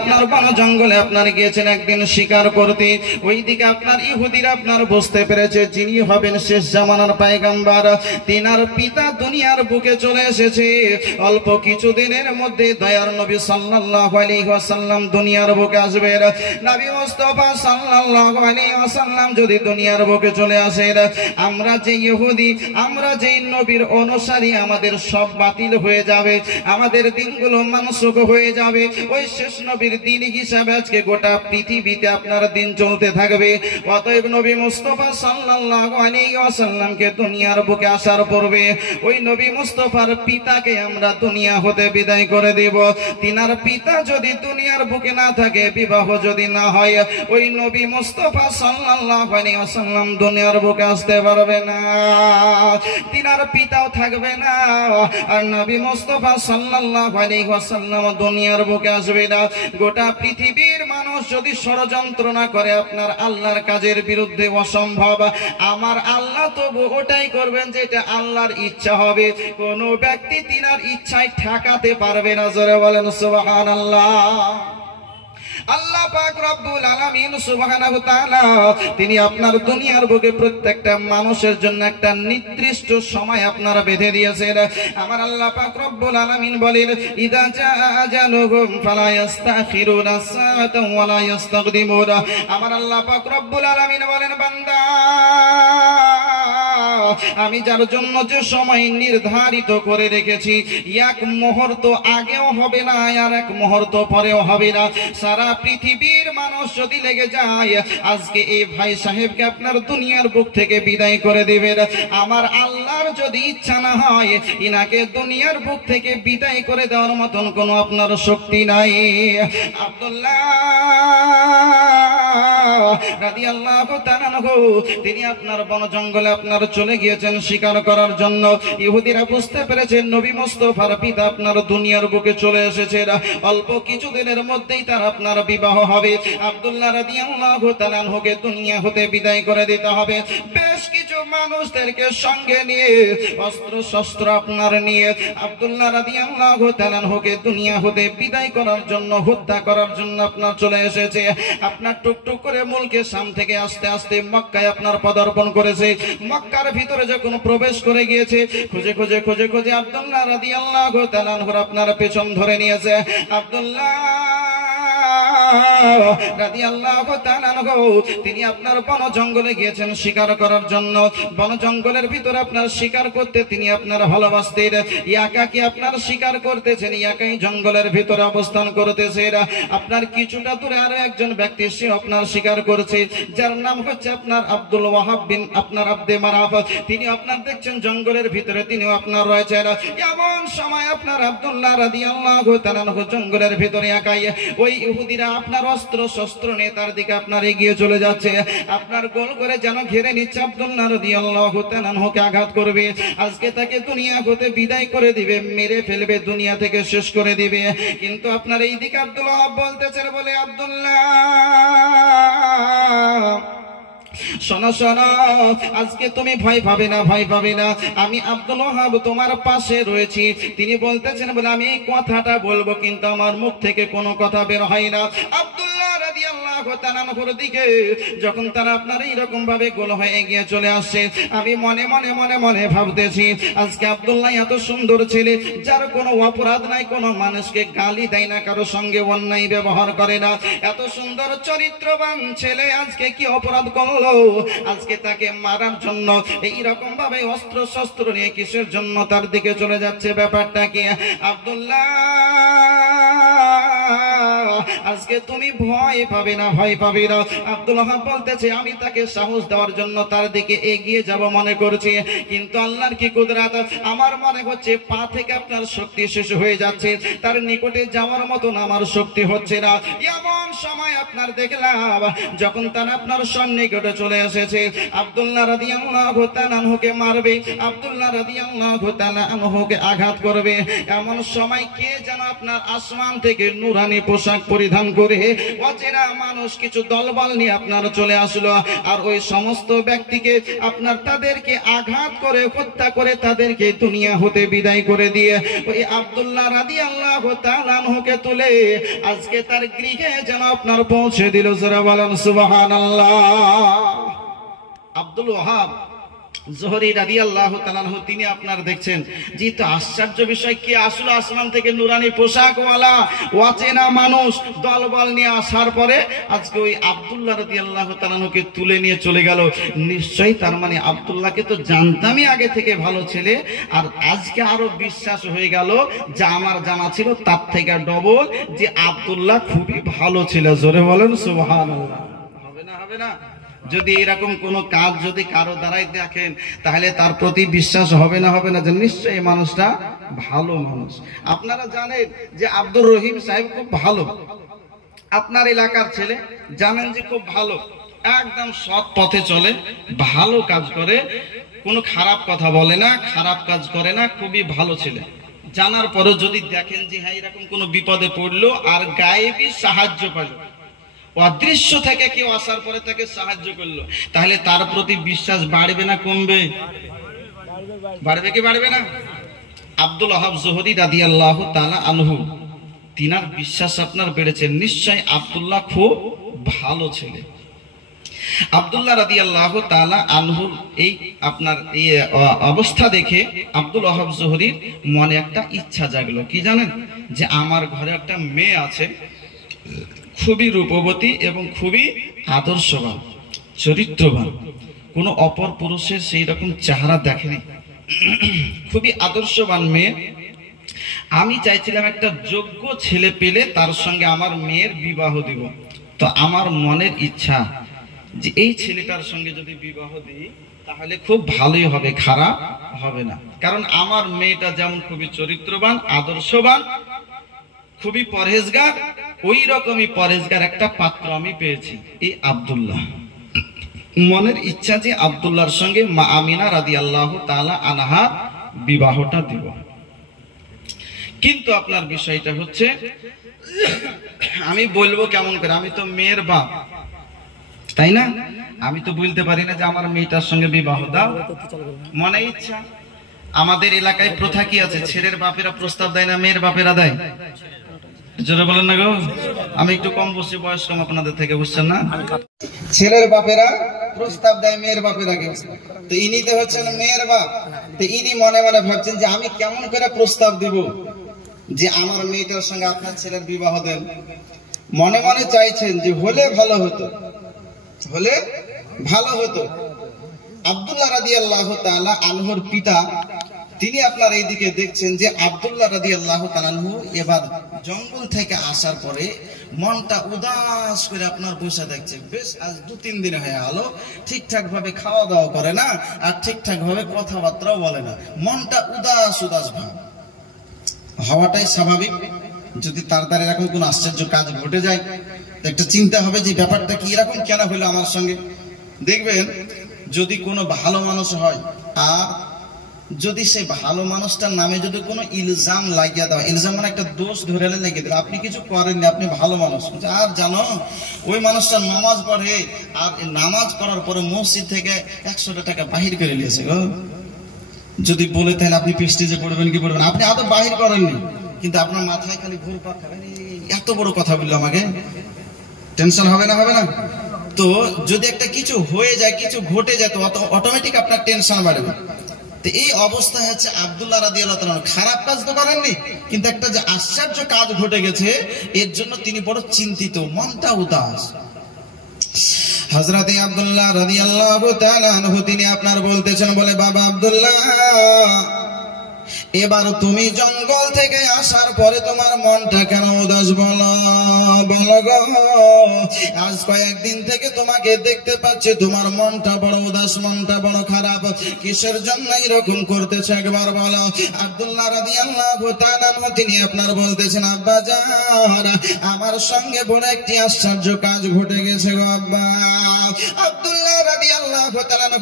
আপনার বন জঙ্গলে আপনার গিয়েছেন একদিন শিকার করতে। ওইদিকে আপনার ইহুদিরা আপনার বুঝতে পেরেছে যিনি হবেন শেষ জামানার পয়গম্বর, তিনার পিতা দুনিয়ার বুকে চলে এসেছে। অল্প কিছুদিনের মধ্যে দয়ার নবী সাল্লাল্লাহু আলাইহি ওয়াসাল্লাম দুনিয়ার বুকে আসবেন। নবী মুস্তাফা সাল্লাল্লাহু আলাইহি ওয়াসাল্লাম যদি দুনিয়ার বুকে চলে আসেন, আমরা যে ইহুদি, আমরা যে নবীর অনুসারী, আমাদের সব বাতিল হয়ে যাবে, আমাদের দিনগুলো মানসুখ হয়ে যাবে। ওই শেষ নবীর দিন হিসাবে আজকে গোটা পৃথিবীতে আপনার দিন চলতে থাকবে। অতএব নবী মুস্তাফা সাল্লাল্লাহু আলাইহি ওয়াসাল্লামকে দুনিয়ার বুকে আসার পূর্বে ওই নবী মুস্তাফার পিতাকে আমরা দুনিয়া হতে বিদায় করে দেব। তিনার পিতা যদি দুনিয়ার বুকে না থাকে, বিবাহ যদি না হয়, ওই নবী মুস্তাফা সাল্লাল্লাহু আলাইহি ওয়াসাল্লাম দুনিয়ার বুকে আসতে পারবে না, তিনার পিতাও থাকবে না, আর নবী মুস্তাফা সাল্লাল্লাহু আলাইহি ওয়াসাল্লাম দুনিয়ার বুকে আসবে না। গোটা পৃথিবীর মানুষ যদি ষড়যন্ত্র না করে আপনার আল্লাহর কাজের বিরুদ্ধে, অসম্ভব। আমার আল্লাহ তবু ওটাই করবেন যেটা আল্লাহর ইচ্ছা হবে। কোন ব্যক্তি তিনার ইচ্ছায় ঠেকাতে পারবে না। জোরে বলেন সুবহানাল্লাহ। আল্লাহ পাক রব্বুল আলামিন সুবহানাহু ওয়া তাআলা তিনি আপনার দুনিয়ার বুকে প্রত্যেকটা মানুষের জন্য একটা নির্দিষ্ট সময় আপনারা বেঁধে দিয়েছেন। আমার আল্লাহ পাক রব্বুল আলামিন বলেন, ইদা জা আজালুহুম ফালা ইস্তাখিরুনা সাআতান ওয়া লা ইস্তাকদিমুনা। আমার আল্লাহ পাক রব্বুল আলামিন বলেন, বান্দা আমি যার জন্য যে সময় নির্ধারিত করে রেখেছি, এক মুহূর্ত আগেও হবে না, আর এক মুহূর্ত পরেও হবে না। সারা পৃথিবীর মানুষ যদি লেগে যায় আজকে এই ভাই সাহেবকে আপনার দুনিয়ার বুক থেকে বিদায় করে দেবেন, আমার আল্লাহর যদি ইচ্ছা না হয় ইনাকে দুনিয়ার বুক থেকে বিদায় করে দেওয়ার মতন কোনো আপনার শক্তি নাই। আব্দুল্লাহ রাদিয়াল্লাহু তাআলা তিনি আপনার বন জঙ্গলে আপনার চলে গিয়েছেন শিকার করার জন্য। ইহুদিরা বুঝতে পেরেছেন নবী মুস্তাফার পিতা আপনার দুনিয়ার বুকে চলে এসেছে, অল্প কিছুদিনের মধ্যেই তার আপনার বিবাহ হবে। আব্দুল্লাহ রাদিয়াল্লাহু তাআলা আনহুকে দুনিয়া হতে বিদায় করে দিতে হবে। বেশ কিছু মানুষদেরকে সঙ্গে নিয়ে, অস্ত্র শস্ত্র আপনার নিয়ে আব্দুল্লাহ রাদিয়াল্লাহু তাআলা আনহুকে দুনিয়া হতে বিদায় করার জন্য, হত্যা করার জন্য আপনার চলে এসেছে। আপনার টুকটুক করে মুলকে শাম থেকে আস্তে আস্তে মক্কায় আপনার পদার্পণ করেছে। মক্কার ভিতরে যখন প্রবেশ করে গিয়েছে, খুঁজে খুঁজে খুঁজে খুঁজে আব্দুল্লাহ রাদিয়াল্লাহু তাআলা আনহুর আপনার পেছন ধরে নিয়েছে। আব্দুল্লাহ রাদিয়াল্লাহু তাআলা আনহু তিনি আপনার বন জঙ্গলে গিয়েছেন শিকার করার জন্য। বন জঙ্গলের ভিতরে আপনার শিকার করতে তিনি আপনার ভালোবাসতেন। একাকী আপনার শিকার করতেছেন, একাই জঙ্গলের ভিতরে অবস্থান করতেছেন। আপনার কিছুটা দূরে আরো একজন ব্যক্তি সে আপনার শিকার করছে, যার নাম হচ্ছে আপনার আব্দুল ওয়াহাব বিন আপনার আব্দে মানাফ। তিনি আপনার দেখছেন জঙ্গলের ভিতরে তিনিও আপনার রয়েছেন। এমন সময় আপনার আব্দুল্লাহ রাদিয়াল্লাহু তাআলা আনহু জঙ্গলের ভিতরে একাই, ওই ইহুদিরা আপনার অস্ত্র শস্ত্র নিয়ে তার দিকে আপনার এগিয়ে চলে যাচ্ছে। আপনার গোল করে যেন ঘিরে নিচ্ছে। আব্দুল্লাহ রাদিয়াল্লাহু তাআলা আনহুকে আঘাত করবে, আজকে তাকে দুনিয়া হতে বিদায় করে দিবে, মেরে ফেলবে, দুনিয়া থেকে শেষ করে দিবে। কিন্তু আপনার এই দিকে আব্দুল ওয়াহাব বলতেছেন, বলে আব্দুল্লাহ শোনো শোনো, আজকে তুমি ভয় পাবে না, ভয় পাবে না, আমি আব্দুল ওয়াহাব তোমার পাশে রয়েছি। তিনি বলতেছেন বলে আমি এই কথাটা বলবো, কিন্তু আমার মুখ থেকে কোনো কথা বের হয় না। আব্দুল্লাহ রাদিয়াল্লাহু তাআলা আনহুর দিকে যখন তারা আপনার এইরকম ভাবে গোল হয়ে এগিয়ে চলে আসছে, আমি মনে মনে মনে মনে ভাবতেছি আজকে আব্দুল্লাহ এত সুন্দর ছেলে, যার কোনো অপরাধ নাই, কোনো মানুষকে গালি দেয় না, কারো সঙ্গে অন্যায় ব্যবহার করে না, এত সুন্দর চরিত্রবান ছেলে আজকে কি অপরাধ করলো? আজকে তাকে মারার জন্য এইরকম ভাবে অস্ত্র শস্ত্র নিয়ে কিসের জন্য তার দিকে চলে যাচ্ছে? ব্যাপারটা কি? আব্দুল্লাহ আজকে তুমি ভয় পাবে না, ভয় পাবে না। আব্দুল ওয়াহাব বলতেছে আমি তাকে সাহস দেওয়ার জন্য তার দিকে এগিয়ে যাব মনে করছি, কিন্তু আল্লাহর কি কুদরত, আমার মনে হচ্ছে পা থেকে আপনার শক্তি শেষ হয়ে যাচ্ছে, তার নিকটে যাওয়ার মতন আমার শক্তি হচ্ছে না। এমন সময় আপনার দেখলাম যখন তারা আপনার সন্নিকটে চলে এসেছে, আব্দুল্লাহ রাদিয়াল্লাহু তাআলা আনহুকে মারবে, আব্দুল্লাহ রাদিয়াল্লাহু তাআলা আনহুকে আঘাত করবে। এমন সময় কে যেন আপনার আসমান থেকে নূরানি পোশাক পরিধান পরিধান করে অচেনা মানুষ কিছু দলবল নিয়ে আপনার চলে আসলো, আর ওই সমস্ত ব্যক্তিকে আপনার তাদেরকে আঘাত করে হত্যা করে তাদেরকে দুনিয়া হতে বিদায় করে দিয়ে ওই আব্দুল্লাহ রাদিয়াল্লাহু তাআলা আনহুকে তুলে আজকে তার গৃহে যেন আপনার পৌঁছে দিল। যারা বলেন সুবহানাল্লাহ। আব্দুল ওয়াহাব জোহরি রাদিয়াল্লাহু তাআলা আনহু তিনি আপনার দেখছেন যে তো আশ্চর্য বিষয়, কি আসলো আসমান থেকে নুরানি পোশাকওয়ালা অচেনা মানুষ দলবল নিয়ে আসার পরে আজকে ওই আব্দুল্লাহ রাদিয়াল্লাহু তাআলা আনহুকে তুলে নিয়ে চলে গেল। নিশ্চয়ই তার মানে আব্দুল্লাহকে তো জানতামই আগে থেকে ভালো ছেলে, আর আজকে আরো বিশ্বাস হয়ে গেল যে আমার জানা ছিল তার থেকে ডবল যে আব্দুল্লাহ খুবই ভালো ছিল। জোরে বলেন সুবহানাল্লাহ। হবে না হবে না? যদি এরকম কোন কাজ যদি কারো দ্বারাই দেখেন তাহলে তার প্রতি বিশ্বাস হবে না হবে না যে নিশ্চয়ই এই মানুষটা ভালো মানুষ। আপনারা জানেন যে আব্দুর রহিম সাহেব খুব ভালো, আপনার এলাকার ছেলে, জানেন যে খুব ভালো, একদম সৎ পথে চলে, ভালো কাজ করে, কোনো খারাপ কথা বলে না, খারাপ কাজ করে না, খুবই ভালো ছেলে। জানার পরে যদি দেখেন যে হ্যাঁ এরকম কোনো বিপদে পড়লো আর গায়েবী সাহায্য পেল, অদৃশ্য থেকে কেউ আসার পরে তাকে সাহায্য করলো, তাহলে তার প্রতি বিশ্বাস বাড়বে না কমবে? বাড়বে কি বাড়বে না? আব্দুল ওয়াহাব জোহরি রাদিয়াল্লাহু তাআলা আনহু তিনার বিশ্বাস আপনার বেড়েছে, নিশ্চয় আব্দুল্লাহ খুব ভালো ছেলে। আব্দুল্লাহ রাদিয়াল্লাহু তাআলা আনহুর এই আপনার এই অবস্থা দেখে আব্দুল ওয়াহাব জোহরির মনে একটা ইচ্ছা জাগলো, কি জানেন? যে আমার ঘরে একটা মেয়ে আছে, খুবই রূপবতী এবং খুবই আদর্শবান, চরিত্রবান, কোনো অপর পুরুষের সেই রকম চেহারা দেখেনি, খুবই আদর্শবান মেয়ে। আমি চাইছিলাম একটা যোগ্য ছেলে পেলে তার সঙ্গে আমার মেয়ের বিবাহ দিব। তো আমার মনের ইচ্ছা যে এই ছেলেটার সঙ্গে যদি বিবাহ দিই তাহলে খুব ভালোই হবে, খারাপ হবে না। কারণ আমার মেয়েটা যেমন খুবই চরিত্রবান, আদর্শবান, খুবই পরহেজগার, ওই রকমই পরহেজগার একটা পাত্র আমি পেয়েছি, এই আব্দুল্লাহ। মনের ইচ্ছা যে আব্দুল্লাহর সঙ্গে মা আমিনা রাদিয়াল্লাহু তাআলা আনহা বিবাহটা দিব। কিন্তু আপনার বিষয়টা হচ্ছে আমি বলবো কেমন করে, আমি তো মেয়ের বাপ, তাই না? আমি তো বলতে পারি না যে আমার মেয়েটার সঙ্গে বিবাহ দাও, মনে ইচ্ছা। আমাদের এলাকায় প্রথা কি আছে, ছেলের বাপেরা প্রস্তাব দেয় না, মেয়ের বাপেরা দেয়? জোরে বলেন না গো। আমি একটু কম বসছি, বয়স কম আপনাদের থেকে, বুঝছেন না? ছেলের বাপেরা প্রস্তাব দেয় মেয়ের বাপেরাকে। তো ইনি তো হচ্ছেন মেয়ের বাপ, তো ইনি মনে মনে ভাবছেন যে আমি কেমন করে প্রস্তাব দিব যে আমার মেয়েটার সঙ্গে আপনার ছেলের বিবাহ দেন। মনে মনে চাইছেন যে হলে ভালো হতো, হলে ভালো হতো। আব্দুল্লাহ রাদিয়াল্লাহু তাআলা আনহুর পিতা তিনি আপনার এইদিকে দেখছেন যে আব্দুল্লাহ রাদিয়াল্লাহু তাআলা আনহু এবার জঙ্গল থেকে আসার পরে মনটা উদাস করে আপনার বসে দেখছে। বেশ আজ 2-3 দিন হয়ে গেল, ঠিকঠাক ভাবে খাওয়া দাওয়া করে না, আর ঠিকঠাক ভাবে কথাবার্তাও বলে না, মনটা উদাস উদাস ভাব। হওয়াটাই স্বাভাবিক। যদি তার দ্বারা এরকম কোন আশ্চর্য কাজ ঘটে যায় একটা চিন্তা হবে যে ব্যাপারটা কি এরকম কেন হলো আমার সঙ্গে। দেখবেন যদি কোনো ভালো মানুষ হয় আর যদি সেই ভালো মানুষটার নামে যদি কোনো ইলজাম লাগিয়ে দেওয়া, ইলজাম মানে একটা দোষ ধরে লাগিয়ে দেবে, আপনি কিছু করেননি, আপনি ভালো মানুষ, আর জানো ওই মানুষটা নামাজ পড়ে, আর নামাজ পড়ার পরে মসজিদ থেকে 100 টাকা বাহির করে নিয়েছে গো। যদি বলে তাহলে আপনি প্রেস্টিজে পড়বেন কি পড়বেন, আপনি আদৌ বাহির করেননি, কিন্তু আপনার মাথায় খালি ঘুরপাক খাবেন, এত বড় কথা বললো আমাকে, টেনশন হবে না? হবে না? তো যদি একটা কিছু হয়ে যায়, কিছু ঘটে যায়, তো অটোমেটিক আপনার টেনশন বাড়বে। তো এই অবস্থা হচ্ছে আব্দুল্লাহ রাদিয়াল্লাহু তাআলা। খারাপ কাজ তো করেননি, কিন্তু একটা যে আশ্চর্য কাজ ঘটে গেছে এর জন্য তিনি বড় চিন্তিত, মনটা উদাস। হযরতে আব্দুল্লাহ রাদিয়াল্লাহু তাআলা আনহু তিনি আপনার বলতেছেন, বলে বাবা আব্দুল্লাহ, এবার তুমি জঙ্গল থেকে আসার পরে তোমার মনটা কেন উদাস বলো গো? আজ কয়েকদিন থেকে তোমাকে দেখতে পাচ্ছি তোমার মনটা বড় উদাস, মনটা বড় খারাপ, কিসের জন্য এরকম করতেছে একবার বলো। আব্দুল্লাহ রাদিয়াল্লাহু তাআলা তিনি আপনার বলতেছেন, আব্বা জান, আমার সঙ্গে বড় একটি আশ্চর্য কাজ ঘটে গেছে গো আব্বা। আব্দুল্লাহ রাদিয়াল্লাহু তাআলা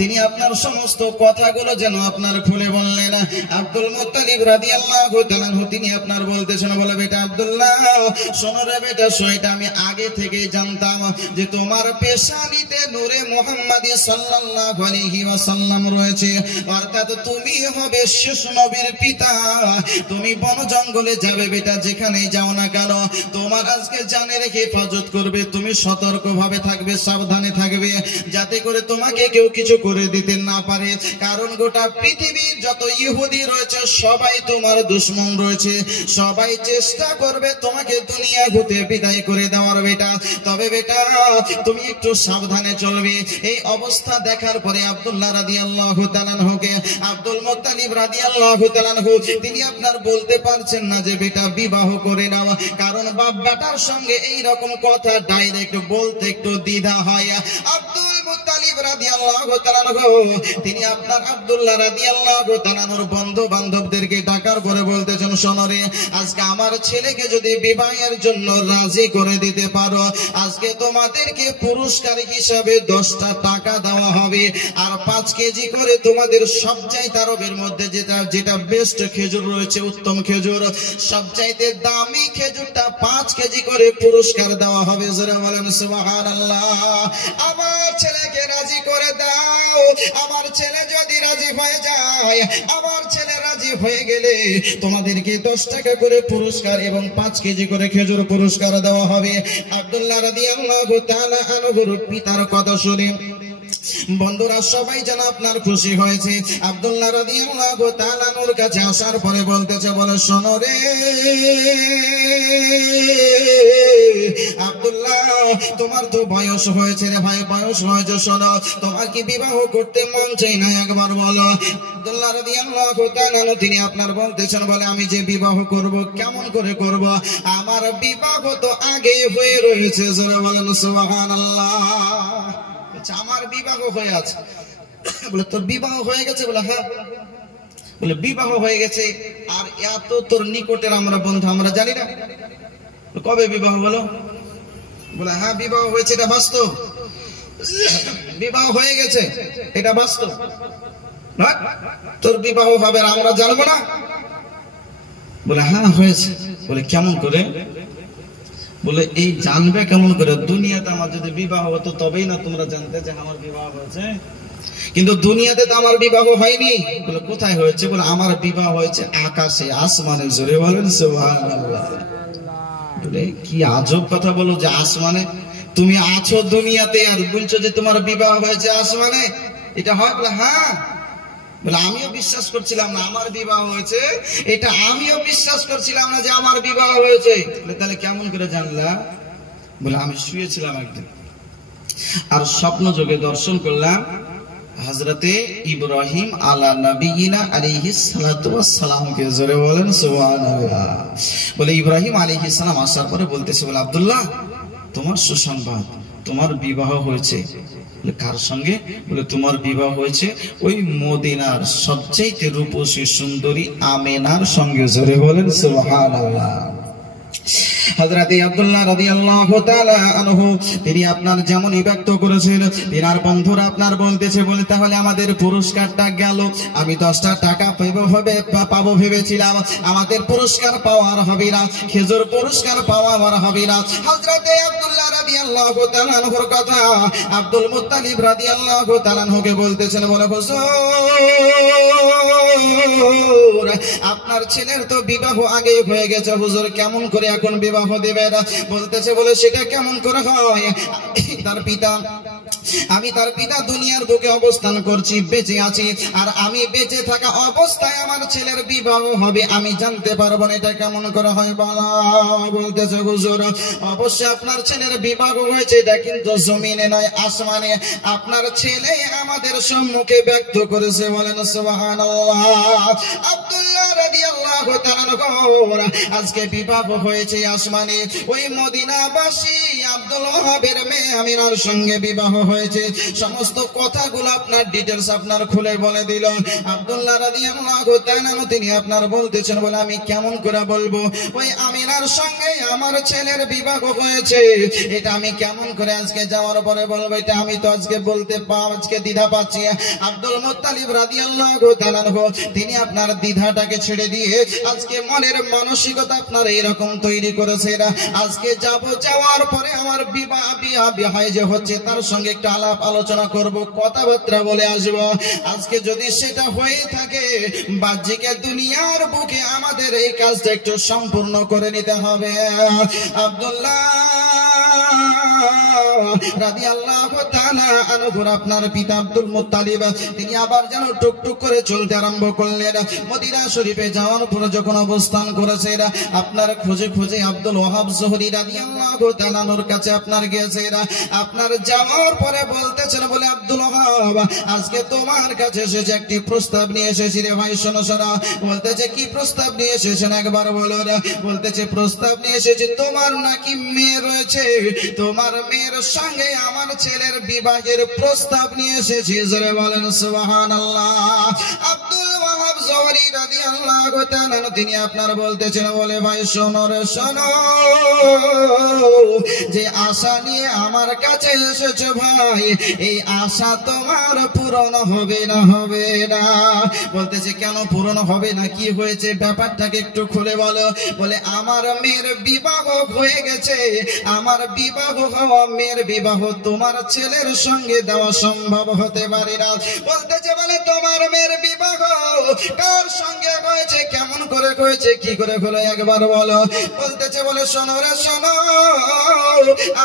তিনি আপনার সমস্ত কথাগুলো যেন আপনার খুলে বললেন। আব্দুল মুত্তালিব রাদিয়াল্লাহু তাআলা তিনি আপনার বলতেছেন, বলে বেটা আব্দুল্লাহ শোনো রে বেটা, এটা আমি আগে থেকেই জানতাম যে তোমার পেশানিতে নূরে মুহাম্মাদি সাল্লাল্লাহু আলাইহি ওয়াসাল্লাম রয়েছে, অর্থাৎ তুমি হবে শেষ নবীর পিতা। তুমি বন জঙ্গলে যাবে বেটা, যেখানেই যাও না কেন তোমার আজকে জানের হেফাজত করবে, তুমি সতর্কভাবে থাকবে, সাবধানে থাকবে, যাতে করে তোমাকে কেউ কিছু করে দিতে না পারে। কারণ গোটা পৃথিবীর যত ইহুদি রয়েছে সবাই তোমার দুশমন রয়েছে, সবাই চেষ্টা করবে তোমাকে দুনিয়া হতে বিদায় করে দেওয়ার বেটা। তবে বেটা তুমি একটু সাবধানে চলবে। এই অবস্থা দেখার পরে আব্দুল্লাহ রাদিয়াল্লাহু তাআলা আনহুকে আব্দুল মুত্তালিব রাদিয়াল্লাহু তাআলা আনহু তিনি আপনার বলতে পারছেন না যে বেটা বিবাহ করে নাও, কারণ বাপ বেটার সঙ্গে এই রকম কথা ডাইরেক্ট বলতে একটু দ্বিধা হয়। আব্দুল মুত্তালিব রাদিয়াল্লাহু তাআলা আনহু তিনি আপনার আব্দুল্লাহ রাদিয়াল্লাহু তাআলা আনহুর বন্ধু বান্ধবদেরকে ডাকার পরে বলতেছেন, শোনো রে, আজকে আমার ছেলেকে যদি বিবাহের জন্য রাজি করে দিতে পারো, আজকে তোমাদেরকে পুরস্কার হিসাবে 10টা টাকা দেওয়া হবে, আর 5 কেজি করে তোমাদের সবচাইতে আরবের মধ্যে যেটা বেস্ট খেজুর রয়েছে, উত্তম খেজুর, সবচাইতে দামি খেজুরটা 5 কেজি করে পুরস্কার দেওয়া হবে। যারা বলেন সুবহানাল্লাহ। আমার ছেলেকে রাজি করে দাও। আমার ছেলে যদি রাজি হয়ে যায়, আমার ছেলে রাজি হয়ে গেলে তোমাদেরকে 10 টাকা করে পুরস্কার এবং 5 কেজি করে খেজুর পুরস্কার দেওয়া হবে। আব্দুল্লাহ রাদিয়াল্লাহু তাআলা আনহুর পিতার কথা শুনে বন্ধুরা সবাই যেন আপনার খুশি হয়েছে। আব্দুল্লাহ রাদিয়াল্লাহু তাআলা আনহুর কাছে আসার পরে বলতেছে, বলে শোনো রে আব্দুল্লাহ, তোমার তো বয়স হয়েছে রে ভাই, বয়স হয়েছে, শোনো তোমার কি বিবাহ করতে মন চাই না একবার বলো। আব্দুল্লাহ রাদিয়াল্লাহু তাআলা আনহু তিনি আপনার বলতেছেন, বলে আমি যে বিবাহ করব কেমন করে করব, আমার বিবাহ তো আগে হয়ে রয়েছে। যারা বলেন সুবহানাল্লাহ। আমার বিবাহ হয়ে আছে। বলে তোর বিবাহ হয়ে গেছে? বলে হ্যাঁ। বলে বিবাহ হয়ে গেছে, আর এত তোর নিকটের আমরা বন্ধু, আমরা জানি না কবে বিবাহ বলো? বলে হ্যাঁ বিবাহ হয়েছে, এটা বাস্তব, বিবাহ হয়ে গেছে, এটা বাস্তব। তোর বিবাহ হবে আর আমরা জানবো না? বলে হ্যাঁ হয়েছে। বলে কেমন করে? বলে এই জানবে কেমন করে? দুনিয়াতে আমার যদি বিবাহ হতো তবেই না তোমরা জানতে যে আমার বিবাহ হয়েছে, কিন্তু দুনিয়াতে তো আমার বিবাহ হয়নি। বলে কোথায় হয়েছে? বলে আমার বিবাহ হয়েছে আকাশে, আসমানে। জোরে বলেন সুবহানাল্লাহ। বলে কি আজব কথা বলো যে আসমানে? তুমি আছো দুনিয়াতে আর বলছো যে তোমার বিবাহ হয়েছে আসমানে, এটা হয়? বলে হ্যাঁ। বলে আমিও বিশ্বাস করছিলাম না আমার বিবাহ হয়েছে, এটা আমিও বিশ্বাস করছিলাম না যে আমার বিবাহ হয়েছে। তাহলে কেমন করে জানলা? বলে আমি শুয়েছিলাম একদিন, আর স্বপ্ন যোগে দর্শন করলাম হযরতে ইব্রাহিম আলা নবিয়িনা আলাইহিস সালাতু ওয়াস সালামকে। জোরে বলেন সুবহানাল্লাহ। বলে ইব্রাহিম আলাইহিস সালাম আসার পরে বলতেছে, বলে আব্দুল্লাহ তোমার সুসংবাদ, তোমার বিবাহ হয়েছে। কার সঙ্গে? বলে তোমার বিবাহ হয়েছে ওই মদিনার সবচেয়ে রূপসী সুন্দরী আমেনার সঙ্গে। জোরে বলেন সুবহানাল্লাহ। হযরত আব্দুল্লাহ রাদিয়াল্লাহু তাআলা আনহু তিনি আপনার যেমনই ব্যক্ত করেছেন, তিনার বন্ধুরা আপনার বলতেছে, বলে তাহলে আমাদের পুরস্কারটা গেল। আমি 10টা টাকা পাবো ভেবেছিলাম, আমাদের পুরস্কার পাওয়ার হবে না, খেজুর পুরস্কার পাওয়ার হবে না। হযরত আব্দুল্লাহ রাদিয়াল্লাহু তাআলা আনহুর কথা আব্দুল মুত্তালিব রাদিয়াল্লাহু তাআলা আনহুকে বলতেছেন, বলে হুজুর আপনার ছেলের তো বিবাহ আগে হয়ে গেছে, হুজুর কেমন করে এখন বিবাহ দেবে? বলতেছে, বলে সেটা কেমন করে হয়? আমি তার পিতা দুনিয়ার বুকে অবস্থান করছি, বেঁচে আছি, আর আমি বেঁচে থাকা অবস্থায় আমার ছেলের বিবাহ হবে, আমি জানতে পারবো না, এটা কেমন করে হয় বলা? বলতেছে, হুজুর অবশ্যই আপনার ছেলের বিবাহ হয়েছে, এটা কিন্তু জমিনে নয় আসমানে। আপনার ছেলে আমাদের সম্মুখে ব্যক্ত করেছে। বলেন সুবহানাল্লাহ। আব্দুল্লাহ রাদিয়াল্লাহু রাদিয়াল্লাহু তাআলা আজকে বিবাহ হয়েছে আসমানে। ওই মদিনাবাসী আব্দুল ওয়াহাবের মেয়ে আমিনার সঙ্গে বিবাহ হয়েছে। সমস্ত কথাগুলো আপনার ডিটেইলস আপনার খুলে বলে দিল। আব্দুল্লাহ রাদিয়াল্লাহু তাআলা তিনি আপনার বলতেছেন, বলে আমি কেমন করে বলবো ওই আমিনার সঙ্গে আমার ছেলের বিবাহ হয়েছে, এটা আমি কেমন করে আজকে যাওয়ার পরে বলবো, এটা আমি তো আজকে বলতে আজকে দ্বিধা পাচ্ছি। আব্দুল মুত্তালিব রাদিয়াল্লাহু তাআলা তিনি আপনার দ্বিধাটাকে ছেড়ে দিয়ে আজকে মনের মানসিকতা আপনার এরকম তৈরি করেছে, আজকে যাওয়ার পরে আমার বিবাহ যে হচ্ছে তার সঙ্গে একটু আলাপ আলোচনা করব, কথাবার্তা বলে আসব। আজকে যদি সেটা হয়ে থাকে বাহ্যিকে দুনিয়ার বুকে আমাদের এই কাজটা একটু সম্পূর্ণ করে নিতে হবে। আব্দুল্লাহ রাদিয়াল্লাহু তাআলা আনহু আপনার পিতা আব্দুল মুত্তালিব তিনি আবার যেন টুকটুক করে চলতে আরম্ভ করলেন। মদিনা শরীফে যাওয়ার পর যখন অবস্থান করেছেন আপনার খুঁজে খুঁজে আব্দুল ওয়াহাব জোহরি রাদিয়াল্লাহু তাআলার কাছে আপনার গিয়েছেন। আপনার যাওয়ার পরে বলতেছেন, বলে আব্দুল ওয়াহাব আজকে তোমার কাছে এসেছে একটি প্রস্তাব নিয়ে এসেছি রে ভাই, শোনো শোনো। বলতেছে কি প্রস্তাব নিয়ে এসেছেন একবার বলুন। বলতেছে প্রস্তাব নিয়ে এসেছে তোমার নাকি মেয়ে রয়েছে, তোমার মেয়ের সঙ্গে আমার ছেলের বিবাহের প্রস্তাব নিয়ে এসেছি। জোরে বলেন সুবহানাল্লাহ। আব্দুল ওয়াহাব জোহরি রাদিয়াল্লাহু তাআলা তিনি আপনার বলতেছেন, বলে ভাই শোনো রে শোনো, যে আশা নিয়ে আমার কাছে এসেছে ভাই, এই আশা তোমার পূরণ হবে না, হবে না। বলতেছে কেন পূরণ হবে না, কি হয়েছে ব্যাপারটাকে একটু খুলে বলো। বলে আমার মেয়ের বিবাহ হয়ে গেছে, আমার বিবাহ হওয়া মেয়ের বিবাহ তোমার ছেলের সঙ্গে দেওয়া সম্ভব হতে পারে না। বলতেছে বলে তোমার মেয়ের বিবাহ কার সঙ্গে হয়েছে, কেমন করে হয়েছে, কি করে হলো একবার বলো। বলতেছে বলে শোনো রে শোনো,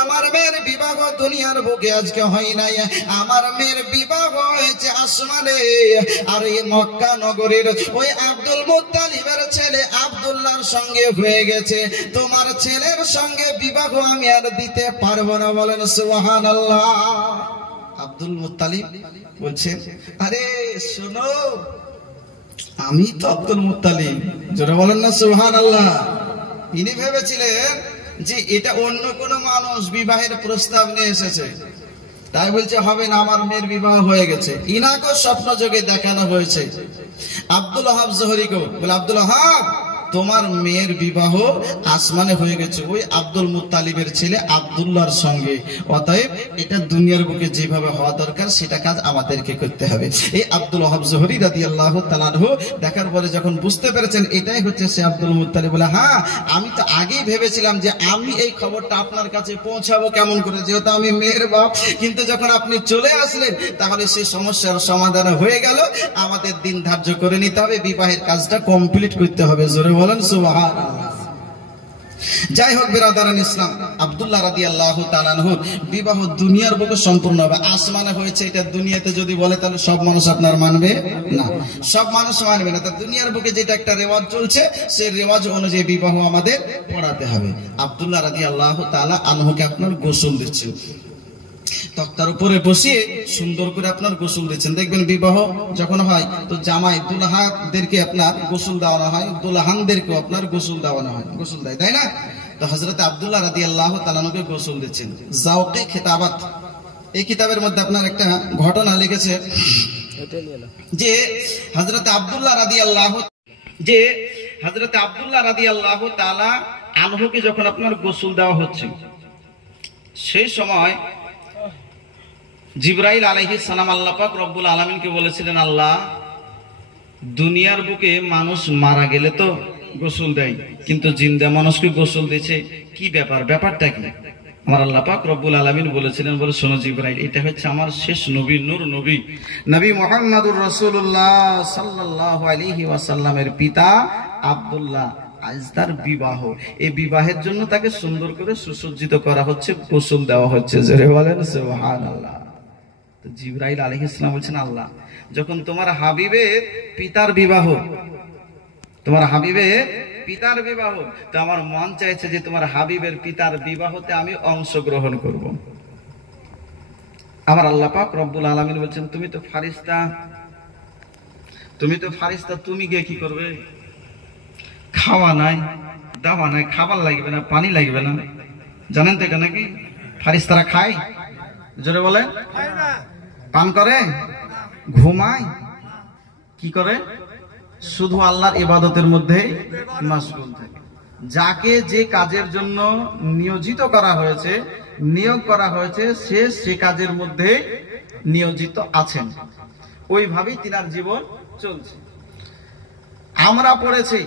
আমার মেয়ের বিবাহ দুনিয়ার বুকে আজকে হয় নাই, আমার মেয়ের বিবাহ হয়েছে আসমানে। আর এই মক্কা নগরীর ওই আব্দুল মুত্তালিবের ছেলে আব্দুল্লাহর সঙ্গে হয়ে গেছে, তোমার ছেলের সঙ্গে বিবাহ আমি আর দিতে পারবো না। বলেন সুবহানাল্লাহ। আব্দুল মুত্তালিব বলছেন, আরে শোনো আমি তো আব্দুল মুত্তালিব, যারা বলেন না সুবহানাল্লাহ। ইনি ভেবেছিলেন যে এটা অন্য কোন মানুষ বিবাহের প্রস্তাব নিয়ে এসেছে, তাই বলছে হবে না, আমার মেয়ের বিবাহ হয়ে গেছে। ইনাকে স্বপ্ন যোগে দেখানো হয়েছে। আব্দুল ওয়াহাব জোহরিকে বলে আব্দুল ওয়াহাব তোমার মেয়ের বিবাহ আসমানে হয়ে গেছে ওই আব্দুল মুত্তালিবের ছেলে আব্দুল্লাহর সঙ্গে, অতএব এটা দুনিয়ার বুকে যেভাবে হওয়া দরকার সেটা কাজ আমাদেরকে করতে হবে। এই আব্দুল ওয়াহাব জোহরি রাদিয়াল্লাহু তাআলা আনহু দেখার পরে যখন বুঝতে পেরেছেন এটাই হচ্ছে সে আব্দুল মুত্তালিব, বলে হ্যাঁ আমি তো আগেই ভেবেছিলাম যে আমি এই খবরটা আপনার কাছে পৌঁছাবো কেমন করে, যেহেতু আমি মেয়ের বাপ, কিন্তু যখন আপনি চলে আসলেন তাহলে সেই সমস্যার সমাধান হয়ে গেল। আমাদের দিন ধার্য করে নিতে হবে, বিবাহের কাজটা কমপ্লিট করতে হবে। জোরে বলেন সুবহানাল্লাহ। যাই হোক বিরাদারান ইসলাম, আব্দুল্লাহ রাদিয়াল্লাহু তাআলা আনহু বিবাহ দুনিয়ার বুকে সম্পূর্ণ হবে, আসমানে হয়েছে এটা দুনিয়াতে যদি বলে তাহলে সব মানুষ আপনার মানবে না, সব মানুষ মানবে না। তা দুনিয়ার বুকে যেটা একটা রেওয়াজ চলছে সেই রেওয়াজ অনুযায়ী বিবাহ আমাদের পড়াতে হবে। আব্দুল্লাহ রাদিয়াল্লাহু তাআলা আনহুকে আপনার গোসল দিচ্ছেন, তক্তার উপরে বসিয়ে সুন্দর করে আপনার গোসল দিচ্ছেন। দেখবেন বিবাহ যখন হয় তো জামাই দুলহাদেরকে আপনার গোসল দেওয়ানো হয়, দুলহানদেরকেও আপনার গোসল দেওয়ানো হয়, গোসল দেয়, তাই না? তো হযরত আব্দুল্লাহ রাদিয়াল্লাহু তাআলা আনহুকে গোসল দিচ্ছেন। জাওকে খিতাবাত এই কিতাবের মধ্যে আপনার একটা ঘটনা লিখেছে যে হযরত আব্দুল্লাহ রাদিয়াল্লাহু তাআলা আনহুকে যখন আপনার গোসল দেওয়া হচ্ছে সেই সময় জিবরাইল আলাইহিস সালাম আল্লাহ পাক রব্বুল আলামিনকে বলেছিলেন, আল্লাহ দুনিয়ার বুকে মানুষ মারা গেলে তো গোসল দেয়, কিন্তু জিন্দা মানুষকে গোসল দিয়েছে, কি ব্যাপার, ব্যাপারটা কি? আমার আল্লাহ পাক রব্বুল আলামিন বলেছিলেন, বলে শোনো জিবরাইল, এটা হচ্ছে আমার শেষ নবী, নূর নবী নবী মুহাম্মদুর রাসূলুল্লাহ সাল্লাল্লাহু আলাইহি ওয়াসাল্লামের পিতা আব্দুল্লাহ, আজ তার বিবাহ, এই বিবাহের জন্য তাকে সুন্দর করে সুসজ্জিত করা হচ্ছে, গোসল দেওয়া হচ্ছে। জোরে বলেন সুবহানাল্লাহ। তো জিবরাইল আলাইহিস সালাম বলছেন, আল্লাহ যখন তোমার হাবিবের পিতার বিবাহ, তোমার হাবিবের পিতার বিবাহ, তো আমার মন চাইছে যে তোমার হাবিবের পিতার বিবাহতে আমি অংশগ্রহণ করব। আমার আল্লাহ পাক রব্বুল আলামিন বলছেন, তুমি তো ফারিস্তা, তুমি গিয়ে কি করবে? খাওয়া নাই, দাওয়া নাই, খাবার লাগবে না, পানি লাগবে না, জানেন তো এটা নাকি? ফারিস্তারা খায়, জোরে বলে, পান করে, ঘুমায়, কি করে? শুধু আল্লাহর ইবাদতের মধ্যে মাশগুল থাকে। যাকে যে কাজের জন্য নিয়োজিত করা হয়েছে, নিয়োগ করা হয়েছে, সে কাজের মধ্যে নিয়োজিত আছেন, ওইভাবেই তিনার জীবন চলছে। আমরা পড়েছি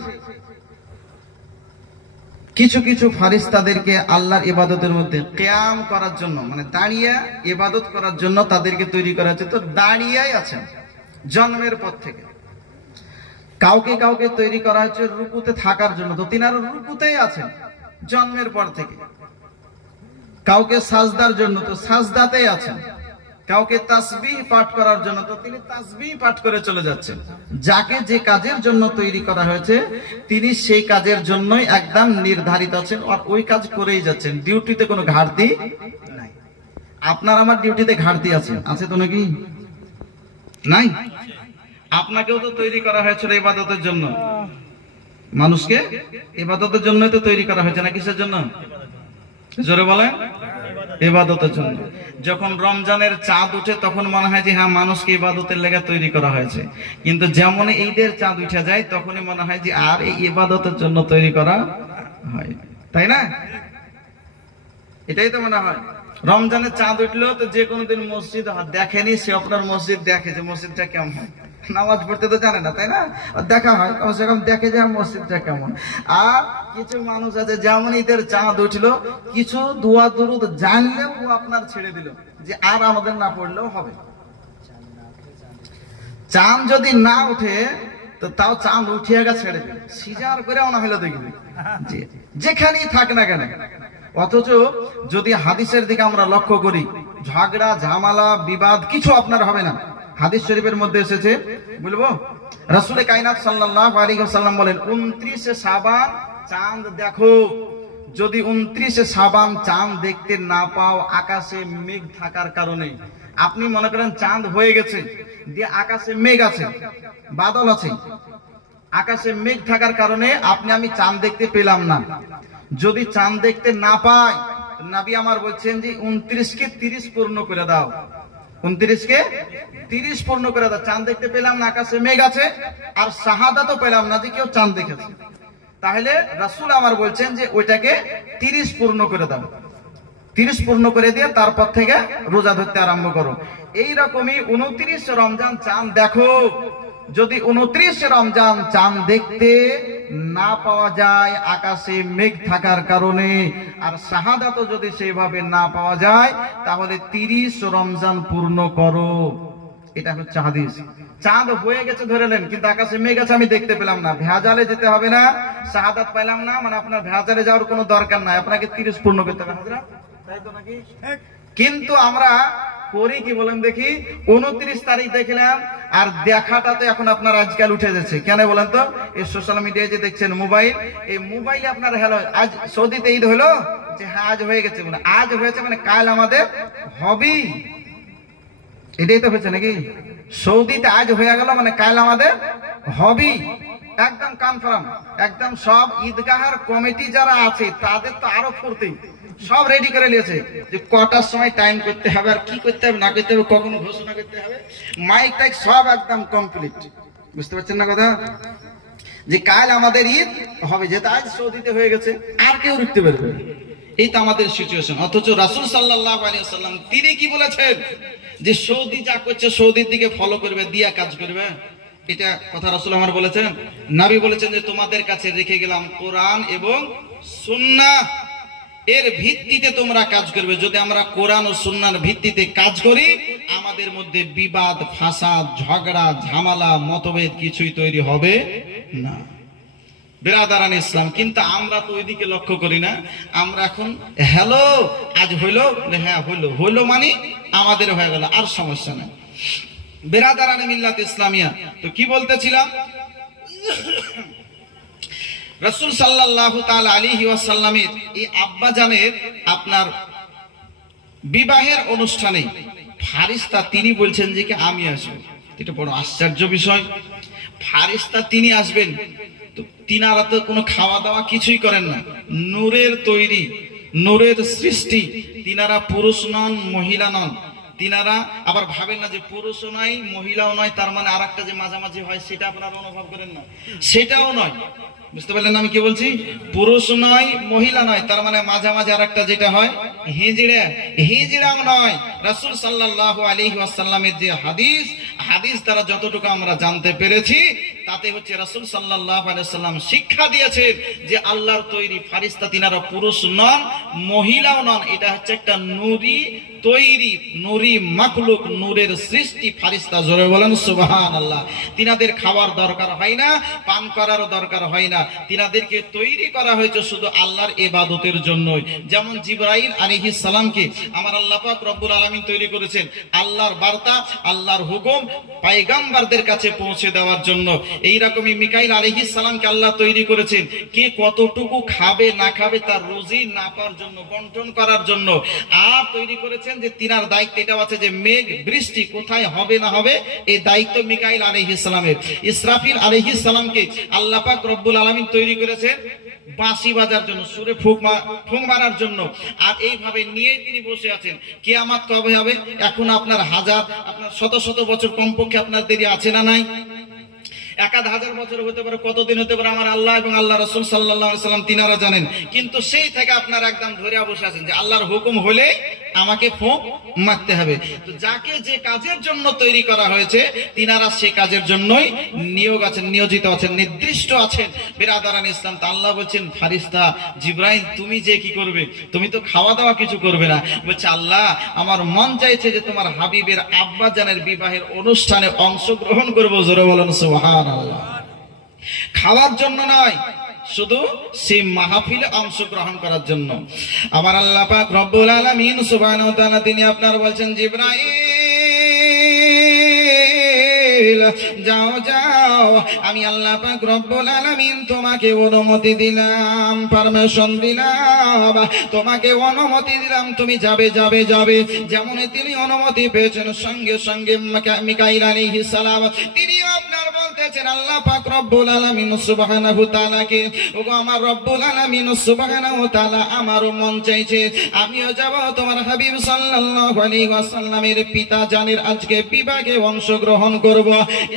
কিছু কিছু ফারিস্তাদেরকে আল্লাহর ইবাদতের মধ্যে কিয়াম করার জন্য, মানে দাঁড়িয়ে ইবাদত করার জন্য তাদেরকে তৈরি করা হয়েছে। তো দাঁড়িয়েই আছেন জন্মের পর থেকে। কাউকে কাউকে তৈরি করা হয়েছে রুকুতে থাকার জন্য, তো তিনারা রুকুতেই আছেন জন্মের পর থেকে। কাউকে সাজদার জন্য, তো সাজদাতেই আছেন। কাউকে তাসবিহ পাঠ করার জন্য, তো তিনি তাসবিহ পাঠ করে চলে যাচ্ছেন। যাকে যে কাজের জন্য তৈরি করা হয়েছে তিনি সেই কাজের জন্যই একদম নির্ধারিত আছেন, আর ওই কাজ করেই যাচ্ছেন। ডিউটিতে কোনো ঘাটতি নাই। আপনার আমার ডিউটিতে ঘাটতি আছে, আছে তো নাকি? নাই। আপনাকেও তো তৈরি করা হয়েছিল ইবাদতের জন্য, মানুষকে ইবাদতের জন্য তো তৈরি করা হয়েছে, না কিসের জন্য? জোরে বলেন, ইবাদতের জন্য। যখন রমজানের চাঁদ উঠে তখন মনে হয় যে হ্যাঁ, মানুষকে ইবাদতের লেগে তৈরি করা হয়েছে, কিন্তু যেমন ঈদের চাঁদ উঠে যায় তখনই মনে হয় যে আর এই ইবাদতের জন্য তৈরি করা হয়, তাই না? এটাই তো মনে হয়। রমজানের চাঁদ উঠলেও তো যে কোনোদিন মসজিদ দেখেনি, সে আপনার মসজিদ দেখে যে মসজিদটা কেমন, নামাজ পড়তে তো জানে না, তাই না? দেখা হয় কমসে কম, দেখে যে মসজিদটা কেমন। আর কিছু মানুষ আছে যেমন ঈদের চাঁদ উঠলো, কিছু দোয়া দুরুদ জানলেও ও আপনার ছেড়ে দিল যে আর আমাদের না পড়লেও হবে। চাঁদ যদি না উঠে তো তাও চাঁদ উঠিয়ে গা ছেড়ে দিল, সিজার করে না হইলো দেখবি যেখানেই থাক না কেন। অথচ যদি হাদিসের দিকে আমরা লক্ষ্য করি, ঝগড়া ঝামেলা বিবাদ কিছু আপনার হবে না। হাদিস শরীফের মধ্যে এসেছে, বলবো, রাসূল কায়নাত সাল্লাল্লাহু আলাইহি ওয়াসাল্লাম বলেন, 29 শাবান চাঁদ দেখো। যদি 29 শাবান চাঁদ দেখতে না পাও, আকাশে মেঘ থাকার কারণে, আপনি মনে করেন চাঁদ হয়ে গেছে, দিয়ে আকাশে মেঘ আছে, বাদল আছে, আকাশে মেঘ থাকার কারণে আপনি আমি চাঁদ দেখতে পেলাম না। যদি চাঁদ দেখতে না পাই, নবী আমার বলছেন যে 29 কে 30 পূর্ণ করে দাও, 29 কে 30 পূর্ণ করে দাও। চাঁদ দেখতে পেলাম না, আকাশে মেঘ আছে, আর শাহাদাতও পেলাম না যে কেউ চাঁদ দেখেছে, তাহলে রাসূল আমার বলছেন যে ওইটাকে 30 পূর্ণ করে দাও। 30 পূর্ণ করে দিয়ে তারপর থেকে রোজা ধরতে আরম্ভ করো। এইরকমই 29 রমজান চাঁদ দেখো। যদি 29 রমজান চাঁদ দেখতে না পাওয়া যায় আকাশে মেঘ থাকার কারণে, আর শাহাদাতও যদি সেভাবে না পাওয়া যায়, তাহলে 30 রমজান পূর্ণ করো। এটা হচ্ছে হাদিস। চাঁদ হয়ে গেছে ধরেলেন, কিন্তু আকাশে মেঘ আছে আমি দেখতে পেলাম না, ভেজালে যেতে হবে না, শাহাদাত পাইলাম না, মানে আপনার ভেজালে যাওয়ার কোনো দরকার নাই, আপনাকে 30 পূর্ণ করতে হবে। হাজরা, তাই তো নাকি? কিন্তু আমরা করি কি বলেন দেখি, 29 তারিখ দেখলাম, আর দেখাটা তো এখন আপনার আজকাল উঠে যাচ্ছে। কেন বলেন তো? এই সোশ্যাল মিডিয়ায় যে দেখছেন মোবাইল, এই মোবাইলে আপনার হ্যালো, আজ সৌদিতে ঈদ হলো, যে হ্যাঁ আজ হয়ে গেছে, মানে আজ হয়েছে মানে কাল আমাদের হবে, এটাই তো হচ্ছে নাকি? সৌদিতে আজ হয়ে গেল মানে কাল আমাদের হবে, একদম কনফার্ম। একদম সব ঈদগাহের কমিটি যারা আছে তাদের তো আরো ফুর্তি, সব রেডি করে নিয়েছে যে কটার সময় টাইম করতে হবে, আর কি করতে হবে না করতে হবে, কখনো ঘোষণা করতে হবে, মাইক টাইক সব একদম কমপ্লিট। বুঝতে পারছেন না কথা? যে কাল আমাদের ঈদ হবে, যেটা আজ সৌদিতে হয়ে গেছে, আর কেউ রুখতে পারবে। এই তো আমাদের সিচুয়েশন। অথচ রাসূল সাল্লাল্লাহু আলাইহি ওয়াসাল্লাম তিনি কি বলেছেন যে সৌদি যা করছে সৌদির দিকে ফলো করবে, দিয়া কাজ করবে। এটা কথা রাসূল আমার বলেছেন। নবী বলেছেন যে তোমাদের কাছে রেখে গেলাম কোরআন এবং সুন্নাহ, এর ভিত্তিতে তোমরা কাজ করবে। যদি আমরা কোরআন ও সুন্নাহর ভিত্তিতে কাজ করি, আমাদের মধ্যে বিবাদ ফাসাদ ঝগড়া ঝামেলা মতভেদ কিছুই তৈরি হবে না। বিরাদারান ইসলাম, কিন্তু আমরা তো ওইদিকে লক্ষ্য করি না। আমরা এখন হ্যালো আজ হইলো, হ্যাঁ হইলো, হইলো মানে আমাদের হয়ে গেল, আর সমস্যা নাই। বিরাদারান মিল্লাত ইসলামিয়া, তো কি বলতেছিলাম, রাসূল সাল্লাল্লাহু তাআলা আলাইহি ওয়াসাল্লামের এই আব্বাজানের আপনার বিবাহের অনুষ্ঠানে ফারিস্তা তিনি বলছেন যে কি আমি আসবো। এটা বড় আশ্চর্য বিষয়। ফারিস্তা তিনি আসবেন, তো তিনারা তো কোনো খাওয়া দাওয়া কিছুই করেন না, নূরের তৈরি, নূরের সৃষ্টি। তিনারা পুরুষ নন, মহিলা নন। তিনারা আবার ভাবেন না যে পুরুষও নয় মহিলাও নয়, তার মানে আর একটা যে মাঝামাঝি হয় সেটা আপনারা অনুভব করেন না, সেটাও নয়। বুঝতে পারলেন আমি কি বলছি? পুরুষ নয় মহিলা নয়, তার মানে মাঝামাঝি আর একটা যেটা হয় হিজড়া, হিজড়াও নয়। রাসূল সাল্লাল্লাহু আলাইহি ওয়াসাল্লামের যে হাদিস দ্বারা যতটুকু আমরা জানতে পেরেছি, তাতে হচ্ছে রাসূল সাল্লাল্লাহু আলাইহি ওয়াসাল্লাম শিক্ষা দিয়েছেন যে আল্লাহর তৈরি ফারিস্তা তিনারা পুরুষ নন, মহিলাও নন। এটা হচ্ছে একটা নূরি তৈরি, নূরি মাখলুক, নূরের সৃষ্টি ফারিস্তা। জোরে বলেন সুবহানাল্লাহ। তিনাদের খাওয়ার দরকার হয় না, পান করার দরকার হয় না। তিনাদেরকে তৈরি করা হয়েছে শুধু আল্লাহর ইবাদতের জন্যই। যেমন জিবরাইল আলাইহিস সালামকে আমার আল্লাহ পাক রব্বুল আলামিন তৈরি করেছেন আল্লাহর বার্তা, আল্লাহর হুকুম পয়গম্বরদের কাছে পৌঁছে দেওয়ার জন্য। এইরকমই মিকাইল আলাইহিস সালামকে আল্লাহ তৈরি করেছেন কে কতটুকু খাবে না খাবে তার রুজি নাপার জন্য, বন্টন করার জন্য। আর তৈরি করেছেন যে তিনার দায়িত্ব এটাও আছে যে মেঘ বৃষ্টি কোথায় হবে না হবে এই দায়িত্ব মিকাইল আলাইহিস সালামের। ইসরাফিল আলাইহিস সালামকে আল্লাহ পাক রব্বুল আলামিন তৈরি করেছেন বাঁশি বাজার জন্য, সুরে ফুঁক মারার জন্য। আর এইভাবে নিয়ে তিনি বসে আছেন। কিয়ামত কবে হবে? এখন আপনার আপনার শত শত বছর কমপক্ষে আপনার দেরি আছে না নাই? 1000 বছর হতে পারে, কতদিন হতে পারে, আমার আল্লাহ এবং আল্লাহ রাসূল সাল্লাল্লাহু আলাইহি সাল্লাম তিনারা জানেন। কিন্তু সেই থেকে আপনার একদম ধরে বসে আছেন যে আল্লাহর হুকুম হলে আমাকে ফুঁক মারতে হবে। তো যাকে যে কাজের জন্য তৈরি করা হয়েছে তিনারা সেই কাজের জন্যই নিয়োজিত আছেন, নির্দিষ্ট আছেন। বিরাদারান ইসলাম, তা আল্লাহ বলছেন ফারিস্তা জিবরাইল তুমি যে কি করবে? তুমি তো খাওয়া দাওয়া কিছু করবে না। বলছে আল্লাহ আমার মন চাইছে যে তোমার হাবিবের আব্বা জানের বিবাহের অনুষ্ঠানে অংশগ্রহণ করবো। জোরে বলেন সুবহানাল্লাহ। খাওয়ার জন্য নয়, শুধু সেই মাহফিলে অংশগ্রহণ করার জন্য। আমার আল্লাহ পাক রব্বুল আলামিন সুবহানাহু ওয়া তাআলা তিনি আপনার বলছেন জিবরাইল যাও যাও, আমি আল্লাহ পাক রব্বুল আলামিন তোমাকে অনুমতি দিলাম, পারমিশন দিলাম, তোমাকে অনুমতি দিলাম, তুমি যাবে যাবে যাবে। যেমন তিনি অনুমতি পেয়েছেন সঙ্গে সঙ্গে মিকাইল আলাইহিস সালাম তিনি আপনার বলতেছেন আল্লাহ পাক রব্বুল আলামিন সুবহানাহু তাআলাকে, ওগো আমার রব্বুল আলামিন সুবহানাহু তাআলা আমারও মন চাইছে আমিও যাব তোমার হাবিব সাল্লাল্লাহু আলাইহি ওয়াসাল্লামের পিতা জানের আজকে বিবাহে অংশগ্রহণ করব।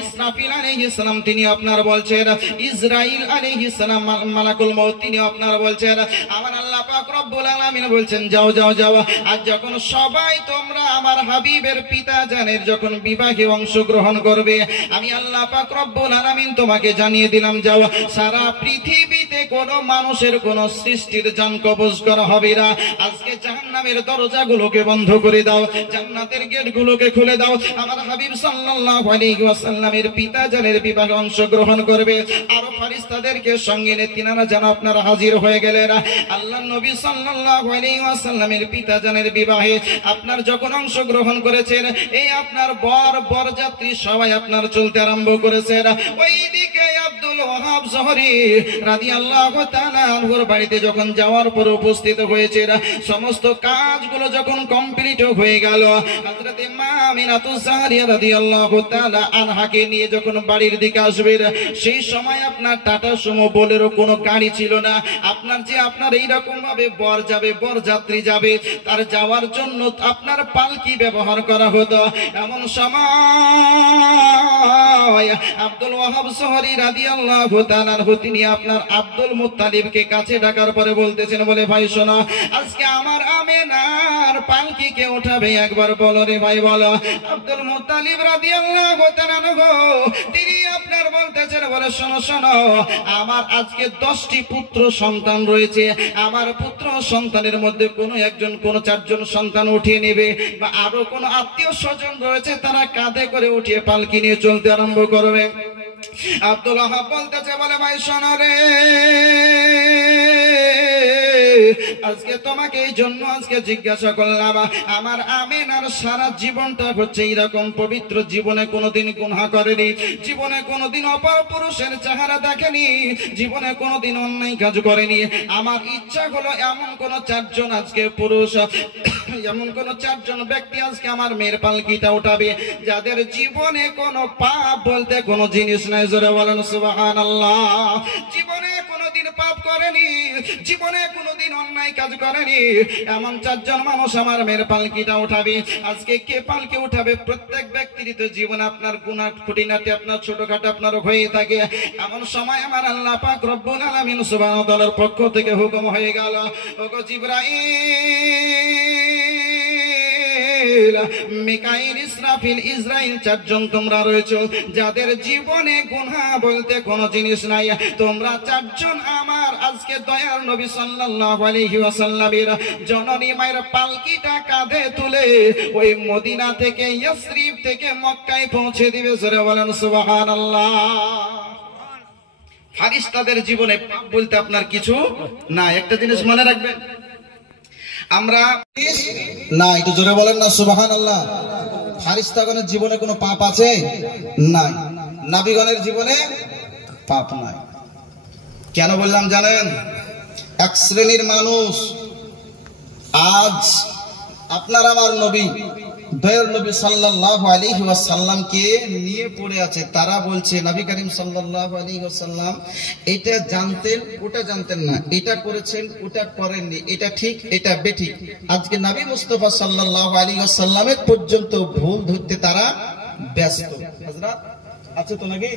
ইসরাফিল আলাইহিস সালাম তিনি আপনার বলছেন, ইসরাইল আলাইহিস সালাম মালাকুল মউত তিনি আপনার বলছেন, আমার আল্লাহ পাক রব্বুল আলামিন বলছেন যাও যাও যাও। আজ যখন সবাই তোমরা আমার হাবিবের পিতা জানের যখন বিবাহে অংশগ্রহণ করবে, আমি আল্লাহ পাক রব্বুল আলামিন তোমাকে জানিয়ে দিলাম যাও, সারা পৃথিবীতে কোনো মানুষের কোন সৃষ্টির জান কবজ করা হবে না। আজকে জাহান্নামের দরজাগুলোকে বন্ধ করে দাও, জান্নাতের গেটগুলোকে খুলে দাও। আমার হাবিব সাল্লাল্লাহু আলাইহি ওয়াসাল্লামের পিতা জানের বিবাহে অংশগ্রহণ করবে। আর ফেরেশতাদেরকে সঙ্গে নিয়ে তিনারা যেন আপনারা হাজির হয়ে গেলেন। আল্লাহর নবী সাল্লাল্লাহু আলাইহি ওয়াসাল্লামের পিতা জানের বিবাহে আপনার যখন অংশগ্রহণ করেছেন, এই আপনার বরযাত্রী সবাই আপনার চলতে আরম্ভ করেছেন। ওইদিকে আব্দুল ওয়াহাব জহরি রাদিয়াল্লাহু তাআলা আনহুর বাড়িতে যখন যাওয়ার পর উপস্থিত হয়েছে, সমস্ত কাজগুলো যখন কমপ্লিট হয়ে গেল, হযরতে মা আমিনাতুজ জাহরিয়া রাদিয়াল্লাহু তাআলা আনহাকে নিয়ে যখন বাড়ির দিকে আসবেন, সেই সময় আপনার টাটা সুমো বোলেরো কোনো গাড়ি ছিল না। আপনার এইরকম ভাবে বর যাবে, বরযাত্রী যাবে, তার যাওয়ার জন্য আপনার পালকি ব্যবহার করা হতো। এমন সময় আব্দুল ওয়াহাব জহরি রাদিয়াল্লাহু তাআলা তিনি আপনার আব্দুল মুত্তালিবকে কাছে ডাকার পরে বলতেছেন, বলে ভাই শোনো, আজকে আমার আমেনার পালকি কে উঠাবে একবার বলো রে ভাই বলো। আব্দুল মুত্তালিব রাদিয়াল্লাহু তাআলা তিনি আপনার বলতেছেন, বলে শোনো শোনো, আমার আজকে 10টি পুত্র সন্তান রয়েছে, আমার পুত্র সন্তানের মধ্যে কোনো একজন কোনো 4 জন সন্তান উঠিয়ে নেবে, বা আরো কোনো আত্মীয় স্বজন রয়েছে তারা কাঁধে করে উঠিয়ে পালকি নিয়ে চলতে আরম্ভ করবে। আব্দুল ওয়াহাব বলতেছে, বলে ভাই শোনো রে, আজকে তোমাকে এই জন্য আজকে জিজ্ঞাসা করলাম, আমার আমিনার সারা জীবনটা হচ্ছে এইরকম পবিত্র, জীবনে কোনোদিন গুনাহ করেনি, জীবনে কোনোদিন অপর পুরুষের চেহারা দেখেনি, জীবনে কোনোদিন অন্যায় কাজ করেনি। আমার ইচ্ছা হলো এমন কোন 4 জন আজকে পুরুষ এমন কোন চারজন ব্যক্তি আজকে আমার মেয়ের পালকিটা উঠাবে যাদের জীবনে কোনো পাপ বলতে কোনো জিনিস নাই। জোরে বলেন সুবহানাল্লাহ। জীবনে কোনোদিন পাপ করেনি, জীবনে কোনোদিন অন্যায় কাজ করেনি, এমন চারজন মানুষ আমার মেয়ের পালকিটা উঠাবে। আজকে কে পালকি উঠাবে? প্রত্যেক ব্যক্তির তো জীবনে আপনার গুনাহ খুঁটিনাটি আপনার ছোটখাটো আপনার হয়ে থাকে। এমন সময় আমার আল্লাহ পাক রব্বুল আলামিন সুবহানাহু ওয়া তাআলার পক্ষ থেকে হুকুম হয়ে গেল, ওগো জিবরাইল, মিকাইল, ইসরাফিল, ইসরাইল, চারজন তোমরা রয়েছো যাদের জীবনে গুনাহ বলতে কোনো জিনিস নাই। তোমরা চারজন আমার আজকে দয়ার নবী সাল্লাল্লাহু আলাইহি ওয়াসাল্লামের জননী মায়ের পালকিটা কাঁধে তুলে ওই মদিনা থেকে ইয়াসরিব থেকে মক্কায় পৌঁছে দিবে। জোরে বলেন সুবহানাল্লাহ। ফারিস্তাদের জীবনে পাপ বলতে আপনার কিছু না। একটা জিনিস মনে রাখবেন, আমরা না, একটু জোরে বলেন না সুবহানাল্লাহ। ফারিস্তাগণের জীবনে কোনো পাপ আছে? নাই। নবীগণের জীবনে পাপ নাই। কেন বললাম জানেন? এক শ্রেণীর মানুষ আজ আপনার আমার নবী দয়ার নবী সাল্লাল্লাহু আলাইহি ওয়াসাল্লামকে নিয়ে পড়ে আছে। তারা বলছে নবী করিম সাল্লাল্লাহু আলাইহি ওয়াসাল্লাম এটা জানতেন, ওটা জানতেন না, এটা করেছেন, ওটা করেননি, এটা ঠিক, এটা বেঠিক। আজকে নবী মুস্তাফা সাল্লাল্লাহু আলাইহি ওয়াসাল্লামের পর্যন্ত ভুল ধরতে তারা ব্যস্ত। হযরত আছে তো নাকি?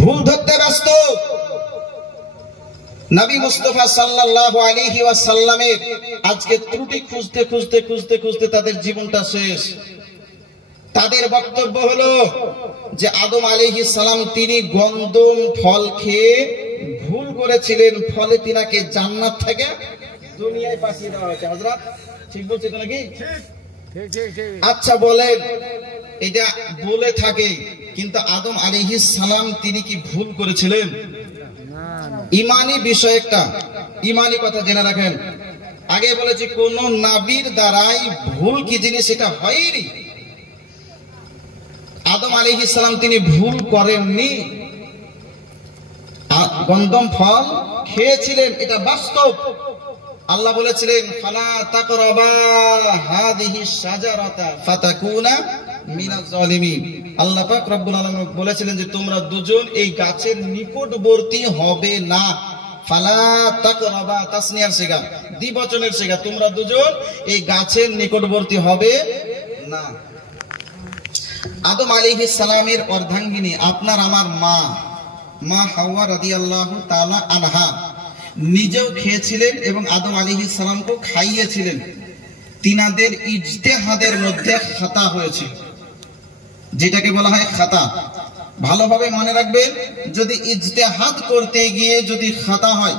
ভুল ধরতে ব্যস্ত। নবী মুস্তাফা সাল্লাল্লাহু আলাইহি ওয়াসাল্লামের আজকে ত্রুটি খুঁজতে খুঁজতে খুঁজতে খুঁজতে তাদের জীবনটা শেষ। তাদের বক্তব্য হলো যে আদম আলাইহিস সালাম তিনি গন্ধম ফল খেয়ে ভুল করেছিলেন, ফলে তিনাকে জান্নাত থেকে দুনিয়ায় পাঠিয়ে দেওয়া হয়েছে। হযরত ঠিক বলছে তো নাকি? আচ্ছা বলেন, এটা বলে থাকে, কিন্তু আদম আলাইহিস সালাম তিনি কি ভুল করেছিলেন? ইমানি বিষয় একটা, ইমানি কথা জেনে রাখেন। আগে বলেছি কোন নবীর দ্বারাই ভুল কি জিনিস এটা হয়নি। আদম আলাইহিস সালাম তিনি ভুল করেননি, গন্ধম ফল খেয়েছিলেন, এটা বাস্তব। আল্লাহ বলেছিলেন ফালা তাকরাবা হাদিহি শাজারাতা ফাতাকুনা মিনাজ জালিমিন। আল্লাহ পাক রব্বুল আলামিন বলেছিলেন যে তোমরা দুজন এই গাছের নিকটবর্তী হবে না। ফালা তাকরাবা তাসনিয়ার সিগা, দ্বিবচনের সিগা, তোমরা দুজন এই গাছের নিকটবর্তী হবে না। আদম আলাইহিস সালামের অর্ধাঙ্গিনী আপনার আমার মা হাওয়া রাদিয়াল্লাহু তাআলা আনহা নিজেও খেয়েছিলেন এবং আদম আলাইহিস সালামকে খাইয়েছিলেন। তিনাদের ইজতিহাদের মধ্যে খাতা হয়েছে, যেটাকে বলা হয় খাতা। ভালোভাবে মনে রাখবেন, যদি ইজতিহাদ করতে গিয়ে যদি খাতা হয়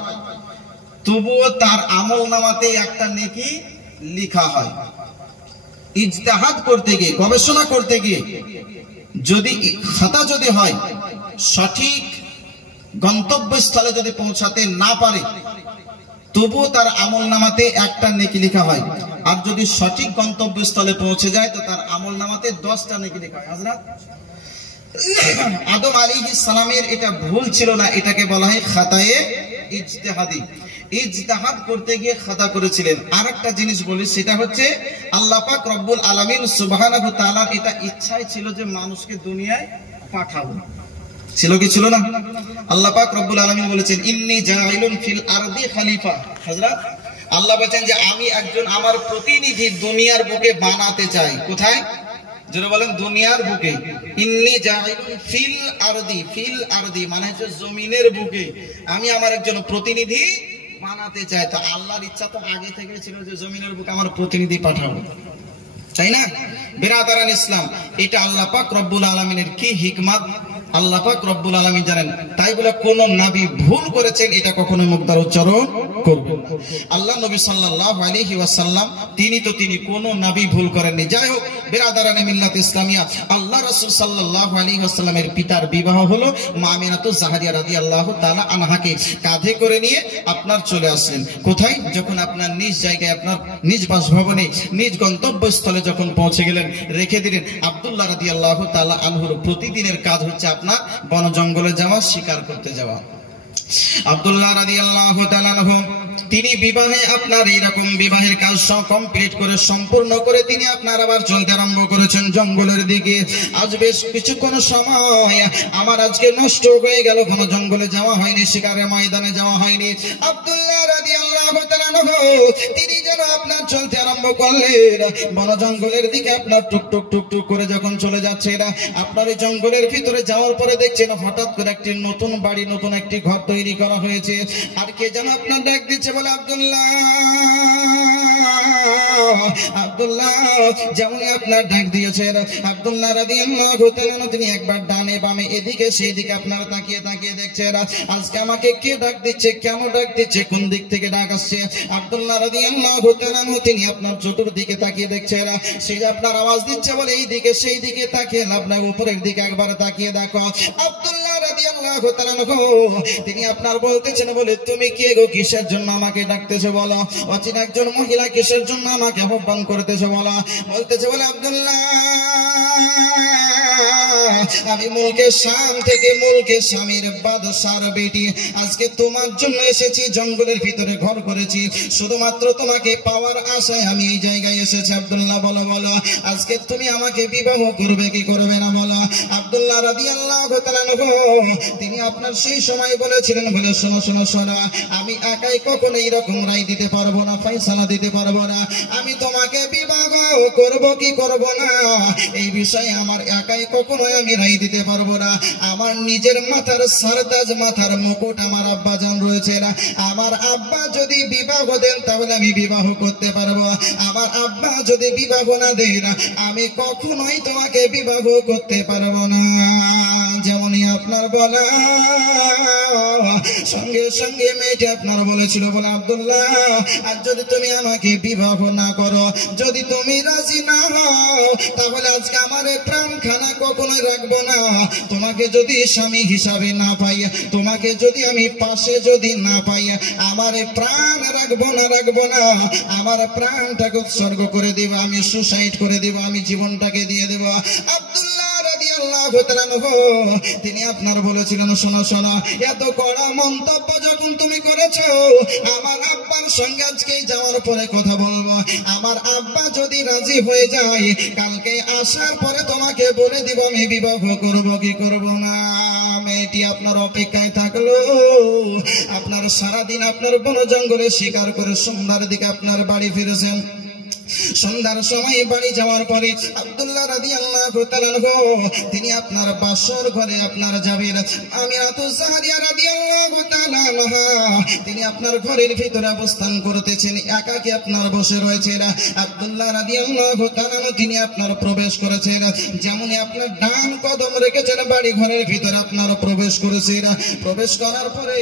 তবুও তার আমলনামাতে একটা নেকি লেখা হয়। ইজতিহাদ করতে গিয়ে, গবেষণা করতে গিয়ে যদি খাতা যদি হয়, সঠিক গন্তব্যস্থলে যদি পৌঁছাতে না পারে তবুও তার আমলনামাতে একটা নেকি লেখা হয়। আর যদি সঠিক গন্তব্যস্থলে পৌঁছে যায় তো তার আমলনামাতে 10টা নেকি লেখা হয়। হযরত আদম আলাইহিস সালামের এটা ভুল ছিল না, এটাকে বলা হয় খাতায়ে ইজতিহাদি। ইজতিহাদ করতে গিয়ে খাতা করেছিলেন। আরেকটা জিনিস বলি, সেটা হচ্ছে আল্লাহ পাক রব্বুল আলামিন সুবহানাহু ওয়া তাআলার এটা ইচ্ছাই ছিল যে মানুষকে দুনিয়ায় পাঠাবো। ছিল কি ছিল না? আল্লাহ পাক রব্বুল আলামিন বলেছেন ইন্নী জাইলুন ফিল আরদি খলিফা। হযরত আল্লাহ বলেন যে আমি একজন আমার প্রতিনিধি দুনিয়ার বুকে বানাতে চাই। কোথায়? যারা বলেন দুনিয়ার বুকে। ইন্নী জাইলুন ফিল আরদি, ফিল আরদি মানে হচ্ছে জমিনের বুকে আমি আমার একজন প্রতিনিধি বানাতে চাই। তো আল্লাহর ইচ্ছা তো আগে থেকে ছিল যে জমিনের বুকে আমার প্রতিনিধি পাঠাবো, তাই না? বিরাদারান ইসলাম, এটা আল্লাহ পাক রব্বুল আলামিনের কি হিকমত আল্লাহ পাক রব্বুল আলামিন জানেন। তাই বলে কোন নবী ভুল করেছেন এটা কখনো মুখ দ্বারা উচ্চারণ করবেন না। আল্লাহ নবী সাল্লাল্লাহু আলাইহি ওয়াসাল্লাম তিনি কোন নবী ভুল করেননি। যাই হোক বিরাদারানে মিল্লাত ইসলামিয়া, আল্লাহ রাসূল সাল্লাল্লাহু আলাইহি ওয়াসাল্লামের পিতার বিবাহ হলো মা আমিনাতুজ জাহরিয়া রাদিয়াল্লাহু তাআলা আনহাকে কাঁধে করে নিয়ে আপনার চলে আসলেন। কোথায়? যখন আপনার নিজ জায়গায়, আপনার নিজ বাসভবনে, নিজ গন্তব্যস্থলে যখন পৌঁছে গেলেন, রেখে দিলেন। আব্দুল্লাহ রাদিয়াল্লাহু তাআলা আনহুর প্রতিদিনের কাজ হচ্ছে আপনার বন জঙ্গলে যাওয়া, শিকার করতে যাওয়া। আব্দুল্লাহ রাদিয়াল্লাহু তাআলা আনহু তিনি বিবাহে আপনার এইরকম বিবাহের কাজ কমপ্লিট করে সম্পূর্ণ করে তিনি আপনার আবার চলতে আরম্ভ করেছেন জঙ্গলের দিকে। আজ বেশ কিছুক্ষণ সময় আমার আজকে নষ্ট হয়ে গেল, কোনো জঙ্গলে যাওয়া হয়নি, শিকারের ময়দানে যাওয়া হয়নি। আব্দুল্লাহ রাদিয়াল্লাহু তাআলা আনহু তিনি যেন আপনার চলতে আরম্ভ করলেন বন জঙ্গলের দিকে। আপনার টুকটুক টুকটুক করে যখন চলে যাচ্ছে এরা আপনার এই জঙ্গলের ভিতরে যাওয়ার পরে দেখছেন হঠাৎ করে একটি নতুন বাড়ি, নতুন একটি ঘর তৈরি করা হয়েছে। আর কে যেন আপনার ডাক দিচ্ছে, বলে আব্দুল্লাহ আব্দুল্লাহ। যেমনই আপনার ডাক দিয়েছেন আব্দুল্লাহ রাদিয়াল্লাহু তাআলা তিনি একবার ডানে বামে এদিকে সেদিকে আপনার তাকিয়ে তাকিয়ে দেখছেন আজকে আমাকে কে ডাক দিচ্ছে, কেন ডাক দিচ্ছে, কোন দিক থেকে ডাক আসছে। আব্দুল্লাহ রাদিয়াল্লাহু তাআলা তিনি আপনার চতুর্দিকে তাকিয়ে দেখছেন, সে আপনার আওয়াজ দিচ্ছে বলে এই দিকে সেই দিকে তাকিয়ে আপনার উপরের দিকে একবার তাকিয়ে দেখো। আব্দুল্লাহ রাদিয়াল্লাহু তাআলা তিনি আপনার বলতেছেন, বলে তুমি কে গো, কিসের জন্য আমাকে ডাকতেছো বলো। অচেনা একজন মহিলা কিসের জন্য আমাকে আহ্বান করতেছো বলো। বলতেছে, বলে আব্দুল্লাহ আমি মুলকে শাম থেকে, মুলকে শামের বাদশার বেটি, আজকে তোমার জন্য এসেছি, জঙ্গলের ভিতরে ঘর করেছি, শুধুমাত্র তোমাকে পাওয়ার আশায় আমি এই জায়গায় এসেছি। আব্দুল্লাহ বলো বলো আজকে তুমি আমাকে বিবাহ করবে কি করবে না বলো। আব্দুল্লাহ রাদিয়াল্লাহু তাআলা তিনি আপনার সেই সময় বলেছিলেন, বলে শোনো শোনো শোনো, আমি একাই কখনো এইরকম রায় দিতে পারবো না, ফয়সালা দিতে পারবো না। আমি তোমাকে বিবাহ করব কি করব না এই বিষয়ে আমার একাই কখনো আমি রায় দিতে পারবো না। আমার নিজের মাথার সারতাজ, মাথার মুকুট আমার আব্বা জান রয়েছে না, আমার আব্বা যদি বিবাহ দেন তাহলে আমি বিবাহ করতে পারবো, আমার আব্বা যদি বিবাহ না দেন আমি কখনোই তোমাকে বিবাহ করতে পারবো না। যেমনই আপনার বলা সঙ্গে সঙ্গে মেয়েটি আপনার বলেছিল, বলে আব্দুল্লাহ আর যদি তুমি আমাকে বিবাহ না করো, যদি তুমি রাজি না হও তাহলে আজকে আমার প্রাণ খানা কখনোই রাখবো না। তোমাকে যদি স্বামী হিসাবে না পাই, তোমাকে যদি আমি পাশে যদি না পাই, আমার প্রাণ রাখবো না, রাখবো না, আমার প্রাণটাকে উৎসর্গ করে দিব, আমি সুসাইড করে দিব, আমি জীবনটাকে দিয়ে দেব। আব্দুল্লাহ রাদিয়াল্লাহু তাআলা তিনি আপনার বলেছিলেন, শোনো শোনো, এত কড়া মন্তব্য যখন তুমি করেছো, আমার আব্বার সঙ্গে আজকে যাওয়ার পরে কথা বলবো, আমার আব্বা যদি রাজি হয়ে যায় কালকে আসার পরে তোমাকে বলে দিব আমি বিবাহ করব কি করব না। মেয়েটি আপনার অপেক্ষায় থাকলো, আপনার সারাদিন আপনার বন জঙ্গলে শিকার করে সন্ধ্যার দিকে আপনার বাড়ি ফিরেছেন। সন্ধ্যার সময় বাড়ি যাওয়ার পরে আব্দুল্লাহ রাদিয়াল্লাহু তাআলা তিনি আপনার বাসর ঘরে আপনার যাবেন। আমিনাতুজ জাহরিয়া রাদিয়াল্লাহু তাআলা তিনি আপনার ঘরের ভিতরে অবস্থান করতেছেন, একাকী আপনার বসে রয়েছেন। আব্দুল্লাহ রাদিয়াল্লাহু তাআলা তিনি আপনার প্রবেশ করেছেন, যেমনই আপনার ডান কদম রেখেছেন বাড়ি ঘরের ভিতরে আপনার প্রবেশ করেছেন। প্রবেশ করার পরে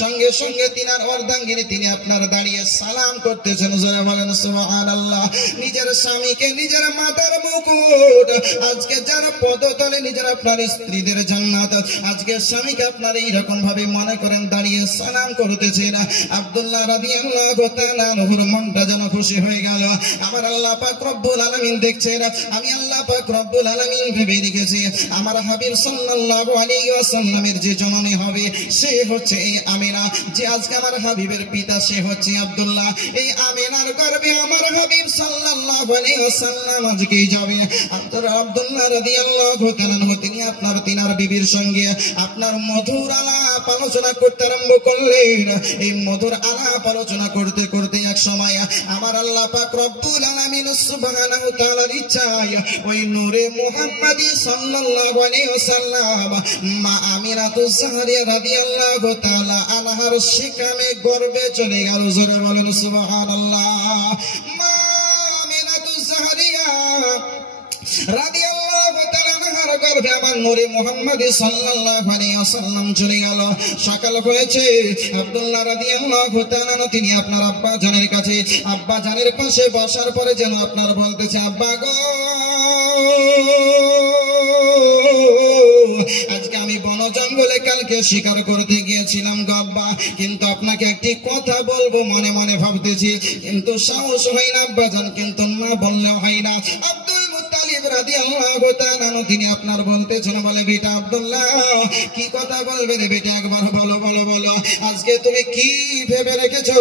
সঙ্গে সঙ্গে তিনার অর্ধাঙ্গিনী তিনি আপনার দাঁড়িয়ে সালাম করতেছেন। জোরে বলেন সুবহানাল্লাহ। নিজের স্বামীকে নিজের মাথার মুকুট, আজকে যারা পদতলে নিজের আপনার স্ত্রীদের জান্নাত, আজকে স্বামীকে আপনার এইরকম ভাবে মনে করেন দাঁড়িয়ে সালাম করতেছেন। আব্দুল্লাহ রাদিয়াল্লাহু তাআলা নূর মনটা যেন খুশি হয়ে গেল। আমার আল্লাহ পাক রব্বুল আলামিন দেখছেন, আমি আল্লাহ পাক রব্বুল আলামিন ভেবে রেখেছি আমার হাবিব সাল্লাল্লাহু আলাইহি ওয়াসাল্লামের যে জননী হবে সে হচ্ছে এই আমিনা, যে আজকে আমার হাবিবের পিতা সে হচ্ছে আব্দুল্লাহ। এই আমিনার গর্ভে আমার হাবিব সাল্লাল্লাহু আলাইহি ওয়াসাল্লাম আজকে যাবে। আব্দুল্লাহ রাদিয়াল্লাহু তাআলা তিনি আপনার তিনার বিবির সঙ্গে আপনার মধুর আলাপ আলোচনা করতে আরম্ভ করলেন। এই মধুর আলাপ আলোচনা করতে করতে এক সময় আমার আল্লাহ পাক রব্বুল আলামিন সুবহানাহু ওয়া তাআলার ইচ্ছায় ওই নূরে মুহাম্মাদি সাল্লাল্লাহু আলাইহি ওয়াসাল্লাম মা আমিনাতুজ জাহরিয়া রাদিয়াল্লাহু তাআলা আনহার শিকামে গর্ভে চলে গেল। জোরে বলেন সুবহানাল্লাহ। মা আমিনাতুজ জাহরিয়া রাদিয়াল্লাহু তাআলা আনহার গর্ভে আমার নূরে মুহাম্মদ সাল্লাল্লাহু আলাইহি ওয়াসাল্লাম চলে গেল। সকাল হয়েছে, আব্দুল্লাহ রাদিয়াল্লাহু তাআলা তিনি আপনার আব্বা জানের কাছে, আব্বা জানের পাশে বসার পরে যেন আপনার বলতেছে, আব্বা গো আজকে আমি বন জঙ্গলে কালকে শিকার করতে গিয়েছিলাম গো আব্বা, কিন্তু আপনাকে একটি কথা বলবো মনে মনে ভাবতেছি, কিন্তু সাহস হয় না আব্বা জান, কিন্তু না বললে হয় না। আব্দুল মুত্তালিব মুত্তালিব রাদিয়াল্লাহু তাআলা তিনি আপনার বলতেছেন, বলে বেটা আব্দুল্লাহ কি কথা বলবে রে বেটা, একবার বলো বলো বলো, আজকে তুমি কি ভেবে রেখেছো,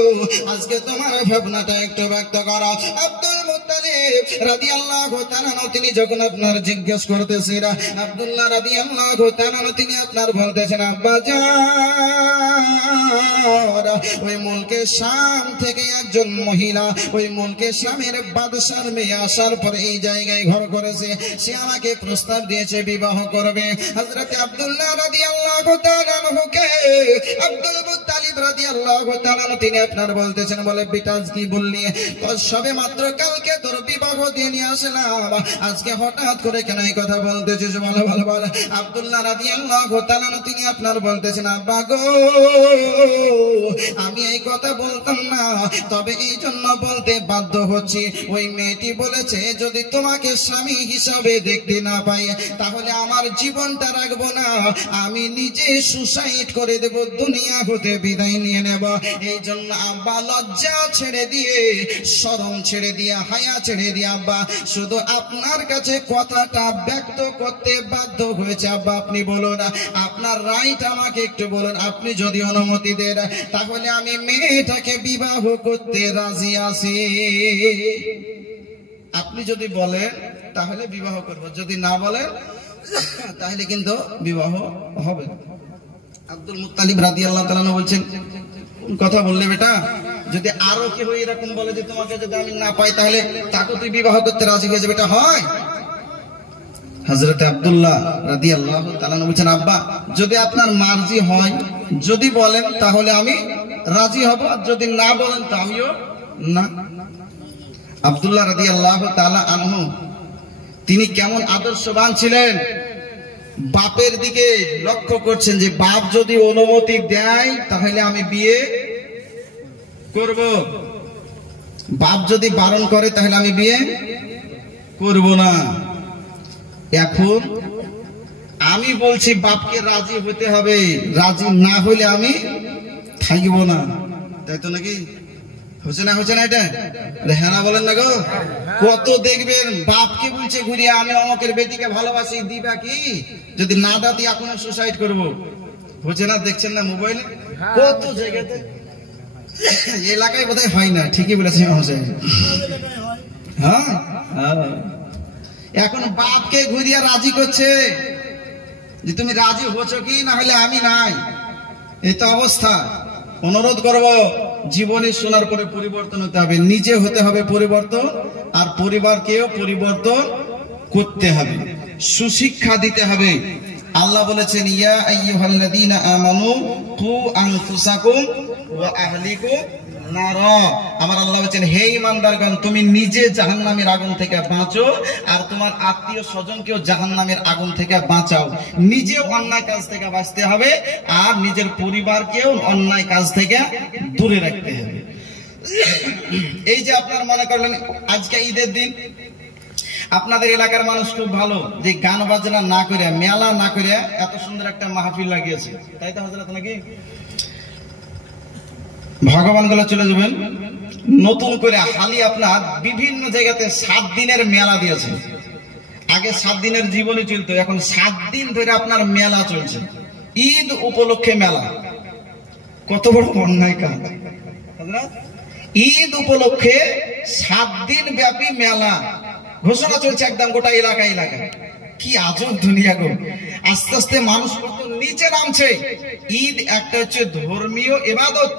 আজকে তোমার ভাবনাটা একটু ব্যক্ত করো। আব্দুল মুত্তালিব রাদিয়াল্লাহু তাআলা তিনি যখন আপনার জিজ্ঞেস করতেছেন, আব্দুল্লাহ রাদিয়াল্লাহু তাআলা তিনি আপনার বলতেছেন, আব্বা যান, ওই মুলকে শাম থেকে একজন মহিলা, ওই মুলকে শামের বাদশার মেয়ে আসার পরে এই জায়গায় ঘর করেছে, সে আমাকে প্রস্তাব দিয়েছে বিবাহ করবে। হযরত আব্দুল্লাহ রাদিয়াল্লাহু তাআলা কে আব্দুল মুত্তালিব রাদিয়াল্লাহু তাআলা তিনি আপনার বলতেছেন, বলে বেটা কি বললি, তো সবে মাত্র কালকে তোর বিবাহ দিয়ে নিয়ে আসলাম, আজকে হঠাৎ করে কেন এই কথা বলতেছিস, বলো বলো বলো। আব্দুল্লাহ রাদিয়াল্লাহু তাআলা তিনি আপনার বলতেছেন, আব্বা গো আমি এই কথা বলতাম না, তবে এই জন্য বলতে বাধ্য হচ্ছি, ওই মেয়েটি বলেছে যদি তোমাকে স্বামী হিসাবে দেখতে না পাই তাহলে আমার জীবনটা রাখবো না, আমি নিজে সুসাইড করে দেব, দুনিয়া হতে বিদায় নিয়ে নেব। এই জন্য আব্বা লজ্জা ছেড়ে দিয়ে, শরম ছেড়ে দিয়ে, হায়া ছেড়ে দিয়ে আব্বা শুধু আপনার কাছে কথাটা ব্যক্ত করতে বাধ্য হয়েছে। আব্বা আপনি বলুন, আপনার রাইট আমাকে একটু বলুন, আপনি যদি অনুমতি দেন তাহলে আমি মেয়েটাকে বিবাহ করতে রাজি আছি। আপনি যদি বলেন তাহলে বিবাহ করব, যদি না বলেন তাহলে কিন্তু বিবাহ হবে। আব্দুল মুত্তালিব রাদিয়াল্লাহু তাআলা বলছেন, কথা বললে বেটা, যদি আরো কেউ এরকম বলে যে তোমাকে যদি আমি না পাই তাহলে তাকে তুই বিবাহ করতে রাজি হয়ে যাবে, এটা হয়? হযরত আব্দুল্লাহ রাদিয়াল্লাহু তাআলা বলছেন, আব্বা যদি আপনার মার্জি হয়, যদি বলেন তাহলে আমি রাজি হব, আর যদি না বলেন তো আমিও না। আব্দুল্লাহ রাদিয়াল্লাহু তাআলা আনহু তিনি কেমন আদর্শবান ছিলেন, বাপের দিকে লক্ষ্য করছেন যে বাপ যদি অনুমতি দেয় তাহলে আমি বিয়ে করব, বাপ যদি বারণ করে তাহলে আমি বিয়ে করব না। এখন আমি বলছি বাপকে রাজি হতে হবে, রাজি না হইলে আমি থাকব না, তাই তো নাকি? হচ্ছে না হচ্ছে না? এটা হ্যাঁ বলেন না গো। কত দেখবেন বাপকে বলছে ঘুরিয়ে আমি অমকের বেটিকে ভালোবাসি, দিবা কি, যদি না দাদি এখন সুসাইড করব। হচ্ছে না, দেখছেন না মোবাইলে কত জায়গাতে, এলাকায় বোধহয় হয় না, ঠিকই বলেছে। হ্যাঁ এখন বাপকে ঘুরিয়ে রাজি করছে যে তুমি রাজি হচ্ছো কি, না হলে আমি নাই, এই তো অবস্থা। অনুরোধ করব, জীবনে শোনার পরে পরিবর্তন হতে হবে, নিজে হতে হবে পরিবর্তন, আর পরিবারকেও পরিবর্তন করতে হবে, সুশিক্ষা দিতে হবে। আল্লাহ বলেছেন, ইয়া আইয়ুহাল্লাযীনা আমানু কু আনফুসাকুম ওয়া আহলিকুম নারা। আমার আল্লাহ বলেছেন, হে ঈমানদারগণ তুমি নিজে জাহান্নামের আগুন থেকে বাঁচো আর তোমার আত্মীয় স্বজনকেও জাহান্নামের আগুন থেকে বাঁচাও। নিজেও অন্যায় কাজ থেকে বাঁচতে হবে আর নিজের পরিবারকেও অন্যায় কাজ থেকে দূরে রাখতে হবে। এই যে আপনার মনে করলেন আজকে ঈদের দিন, আপনাদের এলাকার মানুষ খুব ভালো যে গান বাজনা না করে, মেলা না করে এত সুন্দর একটা মাহফিল লাগিয়েছে, তাই তো হযরত নাকি? ভগবান গুলো চলে যাবেন নতুন করে হালি আপনার বিভিন্ন জায়গাতে 7 দিনের মেলা দিয়েছে। আগে 7 দিনের জীবনী চলতো, এখন 7 দিন ধরে আপনার মেলা চলছে, ঈদ উপলক্ষে মেলা। কত বড় অন্যায় কাজ! ঈদ উপলক্ষে 7 দিন ব্যাপী মেলা ঘোষণা চলছে একদম গোটা এলাকায় এলাকায়। কি আজব দুনিয়া গো! আস্তে আস্তে মানুষ কত নিচে নামছে। ঈদ একটা হচ্ছে ধর্মীয় ইবাদত,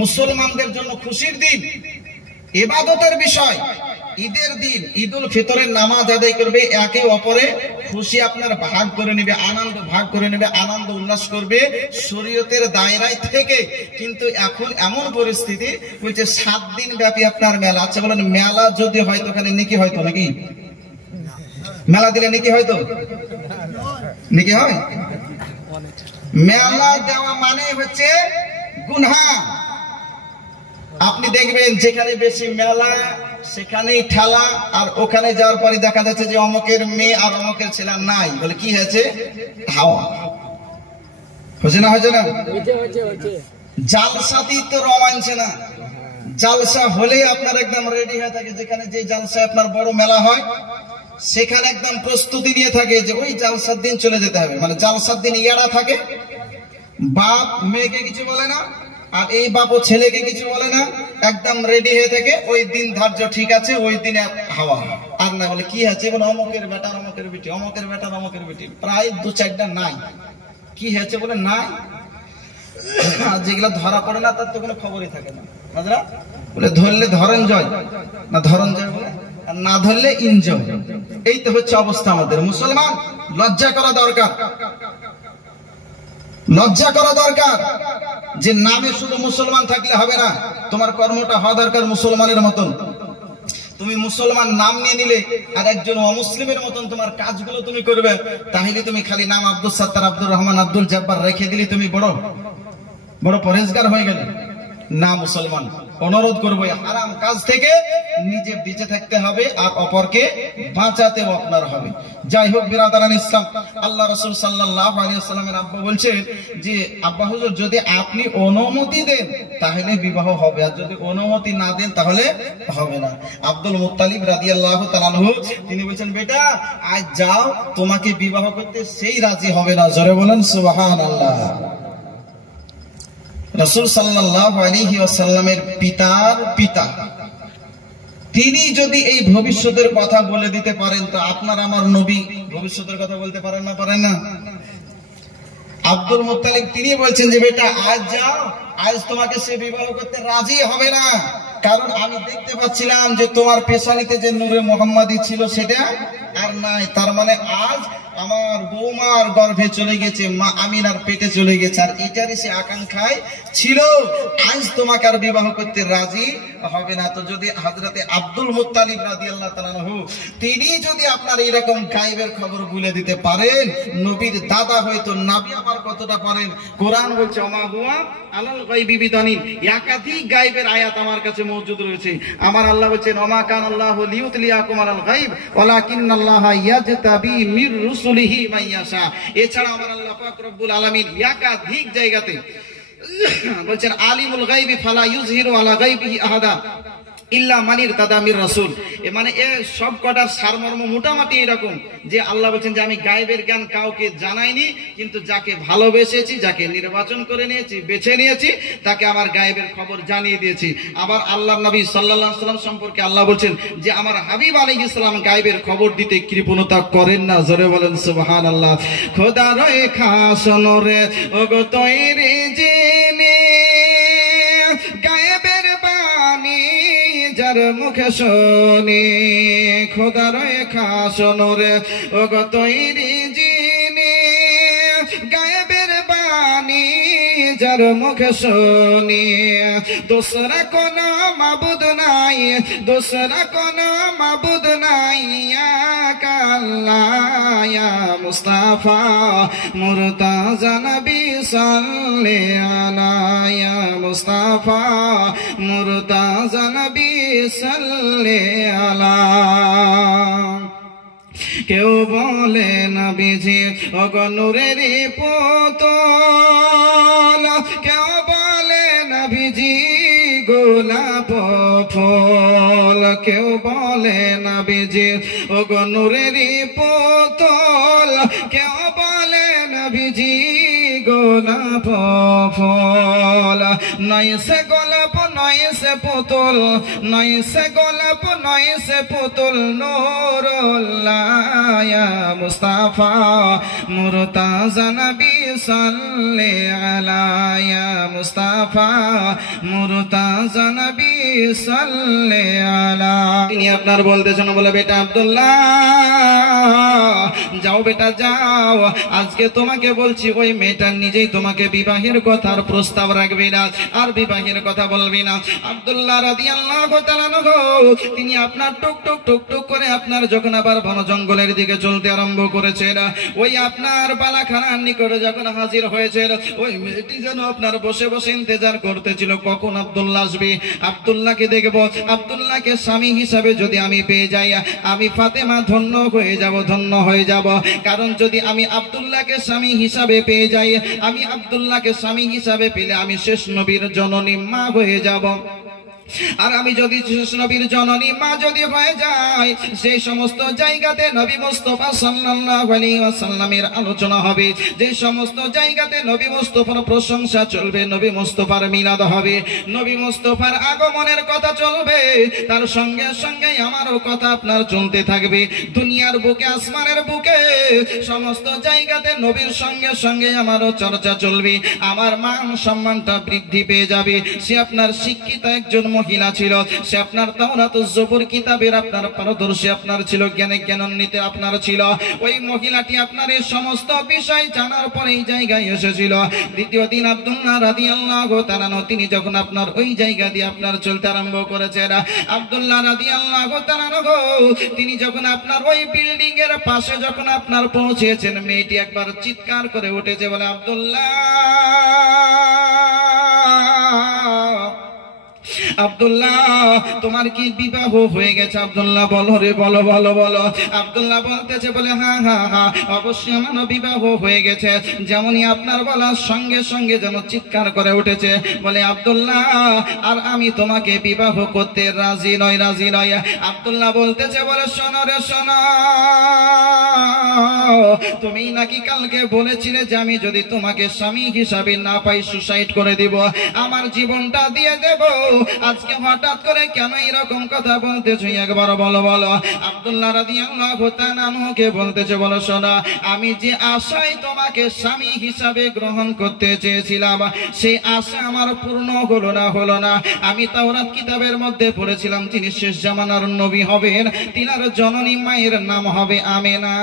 মুসলমানদের জন্য খুশির দিন, ইবাদতের বিষয়। ঈদের দিন ঈদুল ফিতরের নামাজ আদায় করবে, একে অপরে খুশি আপনার ভাগ করে নেবে, আনন্দ ভাগ করে নেবে, আনন্দ উল্লাস করবে শরীয়তের দায়রায় থেকে। কিন্তু এখন এমন পরিস্থিতি বলছে 7 দিন ব্যাপী আপনার মেলা। আচ্ছা বলেন, মেলা যদি হয়তো ওখানে নেকি হয়তো নাকি? মেলা দিলে নেকি হয়তো? নেকি হয়? মেলা দেওয়া মানে হচ্ছে গুনাহ। আপনি দেখবেন যেখানে বেশি মেলা সেখানেই ঠেলা, আর ওখানে যাওয়ার পরে দেখা যাচ্ছে যে অমকের মেয়ে আর অমকের ছেলে নাই, বলে কি হয়েছে? হাওয়া হচ্ছে না, হচ্ছে না? জালসাতেই তো রম আনছে না, জালসা হলে আপনার একদম রেডি হয়ে থাকে, যেখানে যে জালসায় আপনার বড় মেলা হয় সেখানে একদম প্রস্তুতি নিয়ে থাকে যে ওই জালসার দিন চলে যেতে হবে। মানে জালসার দিন ইয়ারা থাকে, বাপ মেয়েকে কিছু বলে না, আর এই বাপও ছেলেকে কিছু বলে না, একদম রেডি হয়ে থাকে। ওই দিন ধার্য ঠিক আছে, ওই দিনে হাওয়া। আর না বলে কি আছে বলে অমকের বেটা অমকের বেটি, অমকের বেটা অমকের বেটি, প্রায় 2-4টা নাই। কি হয়েছে বলে নাই, যেগুলো ধরা পড়ে না তার তো কোনো খবরই থাকে না। বলে ধরলে ধরেন জয়, না ধরন জয় বলে, আর না ধরলে ইনজয়। এই তো হচ্ছে অবস্থা আমাদের। মুসলমান লজ্জা করা দরকার, লজ্জা করা দরকার। যে নামে শুধু মুসলমান থাকলে হবে না, তোমার কর্মটা হওয়া দরকার মুসলমানের মতন। তুমি মুসলমান নাম নিয়ে নিলে আর একজন অমুসলিমের মতন তোমার কাজগুলো তুমি করবে, তাহলে তুমি খালি নাম আব্দুল সাত্তার, আব্দুর রহমান, আব্দুল জব্বার রেখে দিলে তুমি বড় বড় পরেজগার হয়ে গেলে না। মুসলমান অনুরোধ করবো হারাম কাজ থেকে নিজে বেঁচে থাকতে হবে আর অপরকে বাঁচাতেও আপনার হবে। যাই হোক বিরাদারান ইসলাম, আল্লাহ রাসূল সাল্লাল্লাহু আলাইহি ওয়াসাল্লামের আব্বা বলছেন যে আব্বা হুজুর যদি আপনি অনুমতি দেন তাহলে বিবাহ হবে, আর যদি অনুমতি না দেন তাহলে হবে না। আব্দুল মুত্তালিব রাদিয়াল্লাহু তাআলা আনহু তিনি বলছেন বেটা আজ যাও, তোমাকে বিবাহ করতে সেই রাজি হবে না। জোরে বলেন সুবহানাল্লাহ। রাসূল সাল্লাল্লাহু আলাইহি ওয়াসাল্লামের পিতার পিতা তিনি যদি এই ভবিষ্যতের কথা বলে দিতে পারেন, তো আপনার আমার নবী ভবিষ্যতের কথা বলতে পারেন না? পারেন না? আব্দুল মুত্তালিব তিনি বলছেন যে বেটা আজ যাও, আজ তোমাকে সে বিবাহ করতে রাজি হবে না, কারণ আমি দেখতে পাচ্ছিলাম যে তোমার পেশানিতে যে নূরে মুহাম্মাদি ছিল সেটা আর নাই। তার মানে আজ আমার বৌমার গর্ভে চলে গেছে, মা আমিনার পেটে চলে গেছে, আর এটারই সে আকাঙ্ক্ষায় ছিল। আজ তোমাকে আর বিবাহ করতে রাজি হবে না। তো যদি হযরতে আব্দুল মুত্তালিব রাদিয়াল্লাহু তাআলা আনহু তিনি যদি আপনার এরকম গায়েবের খবর বলে দিতে পারেন, নবীর দাদা হয়তো নবী আবার কতটা পারেন। কোরআন বলছে ওমা হুয়া আলাল গায়বি বিদানিন, একাধিক গায়েবের আয়াত আমার কাছে মওজুদ রয়েছে। আমার আল্লাহ বলেন ওমা কানাল্লাহু লিয়ুতলিয়াকুম আলাল গায়ব ওয়ালাকিন্নাল্লাহা ইয়াজতাবি মির রুসুলিহি মাইয়াশা। এছাড়া আমার আল্লাহ পাক রব্বুল আলামিন একাধিক জায়গাতে বলছেন আলিমুল গায়বি ফালা ইউযহিরু আলা গায়বিহি আহাদা ইল্লা মানির তাদামির রাসূল। মানে এ সব কটার সারমর্ম মোটামুটি এরকম যে আল্লাহ বলছেন যে আমি গায়েবের জ্ঞান কাউকে জানাইনি, কিন্তু যাকে ভালোবেসেছি, যাকে নির্বাচন করে নিয়েছি, বেছে নিয়েছি, তাকে আমার গায়েবের খবর জানিয়ে দিয়েছি। আবার আল্লাহর নবী সাল্লাল্লাহু আলাইহি ওয়াসাল্লাম সম্পর্কে আল্লাহ বলছেন যে আমার হাবিব আলাইহিস সালাম গায়েবের খবর দিতে কৃপণতা করেন না। জোরে বলেন সুবহানাল্লাহ। খোদা রয়ে খাস নরে ওগো তৈরি জেনে গায়েবের বাণী যার মুখে শুনি, খোদা রয়ে খাস নরে ওগো তৈরি জেনে গায়েবের বাণী যার মুখে শুনি। দোসরা কোন মাবুদ নাই, দোসরা কোন মাবুদ নাই, আল্লাহ ইয়া মুস্তাফা মুরতাজা নবী সাল্লাল্লাহু আলা ইয়া মুস্তাফা মুরতাজা নবী সাল্লাল্লাহু আলা। কেউ বলে নবীজি ওগো নূরের পুতুল, কেউ বলে নবীজি গোলাপ ফুল, কেউ বলে নবীজি ওগো নূরের পুতুল, কেউ বলে নবীজি গোলাপ ফুল। নয় সে গোলাপ নয় সে পুতুল, নয় সে গোলাপ নয় সে পুতুল, নূরুল্লাহ ইয়া মুস্তাফা মুরতাজা নবী সাল্লাল্লাহু আলা ইয়া মুস্তাফা মুরতাজা নবী সাল্লাল্লাহু আলা। তিনি আপনার বলতেছেন বলে বেটা আব্দুল্লাহ যাও বেটা যাও, আজকে তোমাকে বলছি ওই মেয়েটা নিজেই তোমাকে বিবাহের কথার প্রস্তাব রাখবে না, আর বিবাহের কথা বলবি না। আব্দুল্লাহ রাদিয়াল্লাহু তাআলা আনহু তিনি আপনার টুক টুক টুক টুক করে আপনার যখন আবার বন জঙ্গলের দিকে চলতে আরম্ভ করেছেন, ওই আপনার বালাখানার নিকটে যখন হাজির হয়েছিল, ওই মেয়েটি যেন আপনার বসে বসে ইন্তজার করতেছিল কখন আব্দুল্লাহ আসবে, আব্দুল্লাহকে দেখব, আব্দুল্লাহকে স্বামী হিসাবে যদি আমি পেয়ে যাই, আমি ফাতেমা ধন্য হয়ে যাব, ধন্য হয়ে যাব। কারণ যদি আমি আব্দুল্লাহকে স্বামী হিসাবে পেয়ে যাই, আমি আব্দুল্লাহকে স্বামী হিসাবে পেলে আমি শেষ নবীর জননী মা হয়ে যাব। আর আমি যদি নবীর জননী মা যদি হয়ে যায়, সেই সমস্ত জায়গাতে নবী মুস্তাফা সাল্লাল্লাহু আলাইহি ওয়াসাল্লামের আলোচনা হবে, যে সমস্ত জায়গাতে নবী মুস্তাফার প্রশংসা চলবে, নবী মুস্তাফার মিলাদ হবে, নবী মুস্তাফার আগমনের কথা চলবে, তার সঙ্গে সঙ্গে আমারও কথা আপনার চলতে থাকবে। দুনিয়ার বুকে আসমানের বুকে সমস্ত জায়গাতে নবীর সঙ্গে সঙ্গে আমারও চর্চা চলবে, আমার মান সম্মানটা বৃদ্ধি পেয়ে যাবে। সে আপনার শিক্ষিত একজন মহিলা ছিল, সে আপনার তাওরাত ও জবুর কিতাবের আপনার পারদর্শী আপনার ছিল, জ্ঞানে জ্ঞানান্বিত আপনার ছিল। ওই মহিলাটি আপনার এই সমস্ত বিষয় জানার পরে এই জায়গায় এসেছিল। দ্বিতীয় দিন আব্দুল্লাহ রাদিয়াল্লাহু তাআলা তিনি যখন আপনার ওই জায়গা দিয়ে আপনার চলতে আরম্ভ করেছেন, আব্দুল্লাহ রাদিয়াল্লাহু তাআলা তিনি যখন আপনার ওই বিল্ডিং এর পাশে যখন আপনার পৌঁছেছেন, মেয়েটি একবার চিৎকার করে উঠেছে, বলে আব্দুল্লাহ আব্দুল্লাহ তোমার কি বিবাহ হয়ে গেছে? আব্দুল্লাহ বলো রে, বলো বলো বলো। আব্দুল্লাহ বলতেছে, বলে হ্যাঁ হ্যাঁ হ্যাঁ অবশ্যই আমার বিবাহ হয়ে গেছে। যেমনই আপনার বলার সঙ্গে সঙ্গে যেন চিৎকার করে উঠেছে, বলে আব্দুল্লাহ আর আমি তোমাকে বিবাহ করতে রাজি নয়, রাজি নয়। আব্দুল্লাহ বলতেছে, বলে শোনো রে শোনো, তুমি নাকি কালকে বলেছিলে যে আমি যদি তোমাকে স্বামী হিসাবে না পাই সুসাইড করে দিব, আমার জীবনটা দিয়ে দেব। আজকে হঠাৎ করে কেন এরকম কথা বলতেছো? একবার বলো বলো। আব্দুল্লাহ রাদিয়াল্লাহু তাআলা আনহুকে বলতেছে, বলো শোনো, আমি যে আশায় তোমাকে স্বামী হিসাবে গ্রহণ করতে চেয়েছিলাম, সেই আশা আমার পূর্ণ হলো না। আমি তাওরাত কিতাবের মধ্যে পড়েছিলাম তিনি শেষ জামানার নবী হবেন, তিনার জননী মায়ের নাম হবে আমেনা,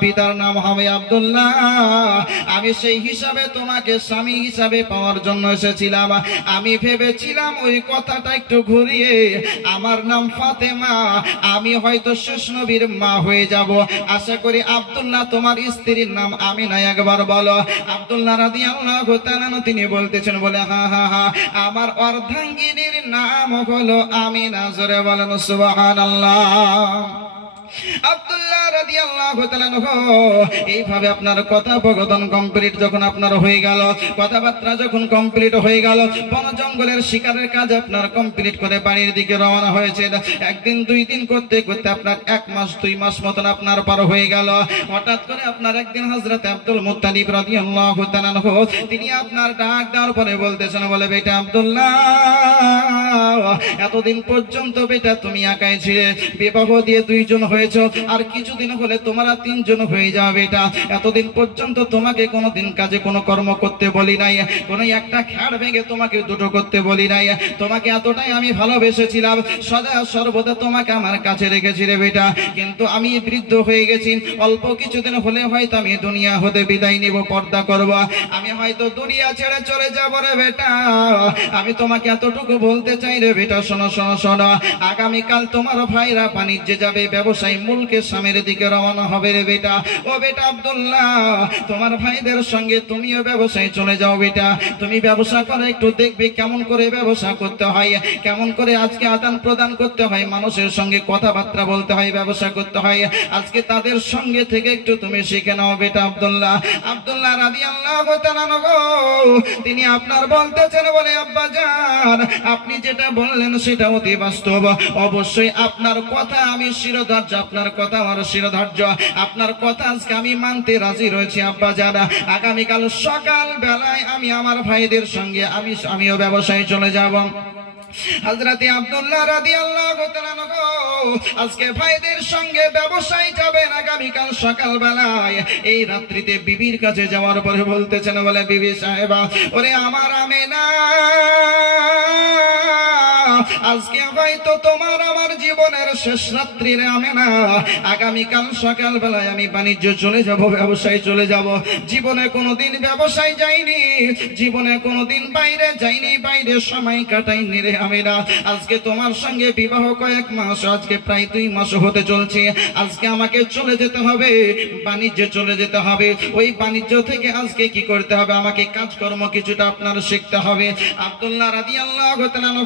পিতার নাম হবে আব্দুল্লাহ। আমি সেই হিসাবে তোমাকে স্বামী হিসাবে পাওয়ার জন্য এসেছিলাম। আমি ভেবেছিলাম ওই কথাটা একটু ঘুরিয়ে আমার নাম ফাতেমা, আমি হয়তো শেষ নবীর মা হয়ে যাব। আশা করি আব্দুল্লাহ তোমার স্ত্রীর নাম আমিনা, একবার বলো। আব্দুল্লাহ রাদিয়াল্লাহু তাআলা তিনি বলতেছেন, বলে হ্যাঁ হ্যাঁ হ্যাঁ আমার অর্ধাঙ্গিনীর নাম হলো আমিনা। জোরে বলেন সুবহানাল্লাহ। আব্দুল্লাহ রাদিয়াল্লাহু তাআলা এইভাবে আপনার কথোপকথন কমপ্লিট যখন আপনার হয়ে গেল, কথাবার্তা যখন কমপ্লিট হয়ে গেল, বন জঙ্গলের শিকারের কাজ আপনার কমপ্লিট করে বাড়ির দিকে রওনা হয়েছে। একদিন দুই দিন করতে করতে আপনার 1 মাস 2 মাস মতন আপনার পার হয়ে গেল। হঠাৎ করে আপনার একদিন হযরত আব্দুল মুত্তালিব রাদিয়াল্লাহু তাআলা তিনি আপনার ডাক দেওয়ার পরে বলতেছেন, বলে বেটা আব্দুল্লাহ এতদিন পর্যন্ত বেটা তুমি একাই ছিলে, বিবাহ দিয়ে 2 জন হয়েছে, আর কিছুদিন হলে তোমরা 3 জন হয়ে যাবে। এটা এতদিন পর্যন্ত তোমাকে কোনোদিন কাজে কোনো কর্ম করতে বলি নাই, কোনো একটা খেড় ভেঙে তোমাকে দুটো করতে বলি নাই। তোমাকে এতটাই আমি ভালোবেসেছিলাম, সদা সর্বদা তোমাকে আমার কাছে রেখেছি রে বেটা। কিন্তু আমি বৃদ্ধ হয়ে গেছি, অল্প কিছুদিন হলে হয়তো আমি দুনিয়া হতে বিদায় নিব, পর্দা করব, আমি হয়তো দুনিয়া ছেড়ে চলে যাব রে বেটা। আমি তোমাকে এতটুকু বলতে চাই রে বেটা, শোনো শোনো শোনো, আগামীকাল তোমার ভাইরা বাণিজ্যে যাবে, ব্যবসায়ী মুলকে সামের দিকে রওনা হবে রে বেটা। ও বেটা আব্দুল্লাহ তোমার ভাইদের সঙ্গে তুমিও ব্যবসায় চলে যাও বেটা। তুমি ব্যবসা করে একটু দেখবে কেমন করে ব্যবসা করতে হয়, কেমন করে আজকে আদান প্রদান করতে হয়, মানুষের সঙ্গে কথাবার্তা বলতে হয়, ব্যবসা করতে হয়। আজকে তাদের সঙ্গে থেকে একটু তুমি শিখে নাও বেটা আব্দুল্লাহ। আব্দুল্লাহ রাদিয়াল্লাহু তাআলা তিনি আপনার বলতেছেন, বলে আব্বা জান আপনি যেটা বললেন সেটা অতি বাস্তব, অবশ্যই আপনার কথা আমি শিরোধার্য, আপনার কথা আমার শিরোধার্য, আপনার কথা আজকে আমি মানতে রাজি রয়েছি আব্বা জান। আগামীকাল সকাল বেলায় আমি আমার ভাইদের সঙ্গে আমিও ব্যবসায় চলে যাব। হযরতে আব্দুল্লাহ রাদিয়াল্লাহু তাআলা আজকে ভাইদের সঙ্গে ব্যবসায় যাবেন আগামীকাল সকাল বেলায়। এই রাত্রিতে বিবির কাছে যাওয়ার পরে বলতেছেন, বলে বিবি সাহেবা ওরে আমার আমেনা, আজকে হয়তো তোমার আমার জীবনের শেষ রাত্রি রে আমেনা। আগামীকাল সকাল বেলায় আমি বাণিজ্য চলে যাব, ব্যবসায় চলে যাব। জীবনে কোনোদিন ব্যবসায় যাইনি, জীবনে কোনোদিন বাইরে যাইনি, বাইরে সময় কাটাইনি রে আমেনা। আজকে তোমার সঙ্গে বিবাহ কয়েক মাস, আজকে প্রায় 2 মাস হতে চলছে। আজকে আমাকে চলে যেতে হবে, বাণিজ্যে চলে যেতে হবে। ওই বাণিজ্য থেকে আজকে কি করতে হবে, আমাকে কাজকর্ম কিছুটা আপনার শিখতে হবে। আব্দুল্লাহ রাদিয়াল্লাহু তাআলা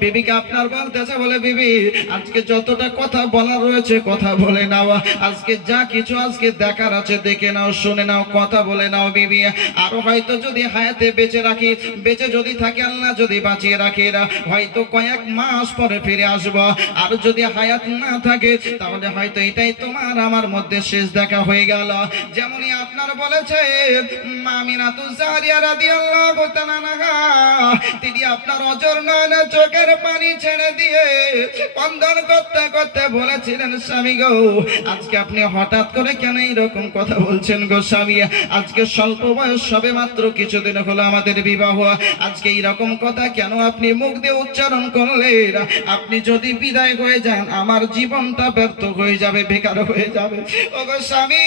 বিবিকে আপনার বলতেছে বলে বিবি আজকে যতটা কথা বলার রয়েছে কথা বলে নাও, আজকে যা কিছু আজকে দেখার আছে দেখে নাও, শুনে নাও, কথা বলে নাও বিবি। আর হয়তো যদি হায়াতে বেঁচে রাখি, বেঁচে যদি থাকে আল্লাহ যদি বাঁচিয়ে রাখে হয়তো কয়েক মাস পরে ফিরে আসবো, আর যদি হায়াত না থাকে তাহলে হয়তো এটাই তোমার আমার মধ্যে শেষ দেখা হয়ে গেল। যেমনই আপনার বলেছে আমিনাতু জারিয়া রাদিয়াল্লাহু তাআলা আনহা, তিনি আপনার অজর নয়নে চোখের পানি ছেড়ে দিয়ে ক্রন্দন করতে করতে বলেছিলেন স্বামী গো আজকে আপনি হঠাৎ করে কেন এইরকম কথা বলছেন গো স্বামী, আজকে স্বল্প বয়স সবে মাত্র কিছুদিন হলো আমাদের বিবাহ, আজকে এইরকম কথা কেন আপনি মুখ দিয়ে উচ্চারণ করলেন? আপনি যদি বিদায় হয়ে যান আমার জীবনটা ব্যর্থ হয়ে যাবে, বেকার হয়ে যাবে। ও গো স্বামী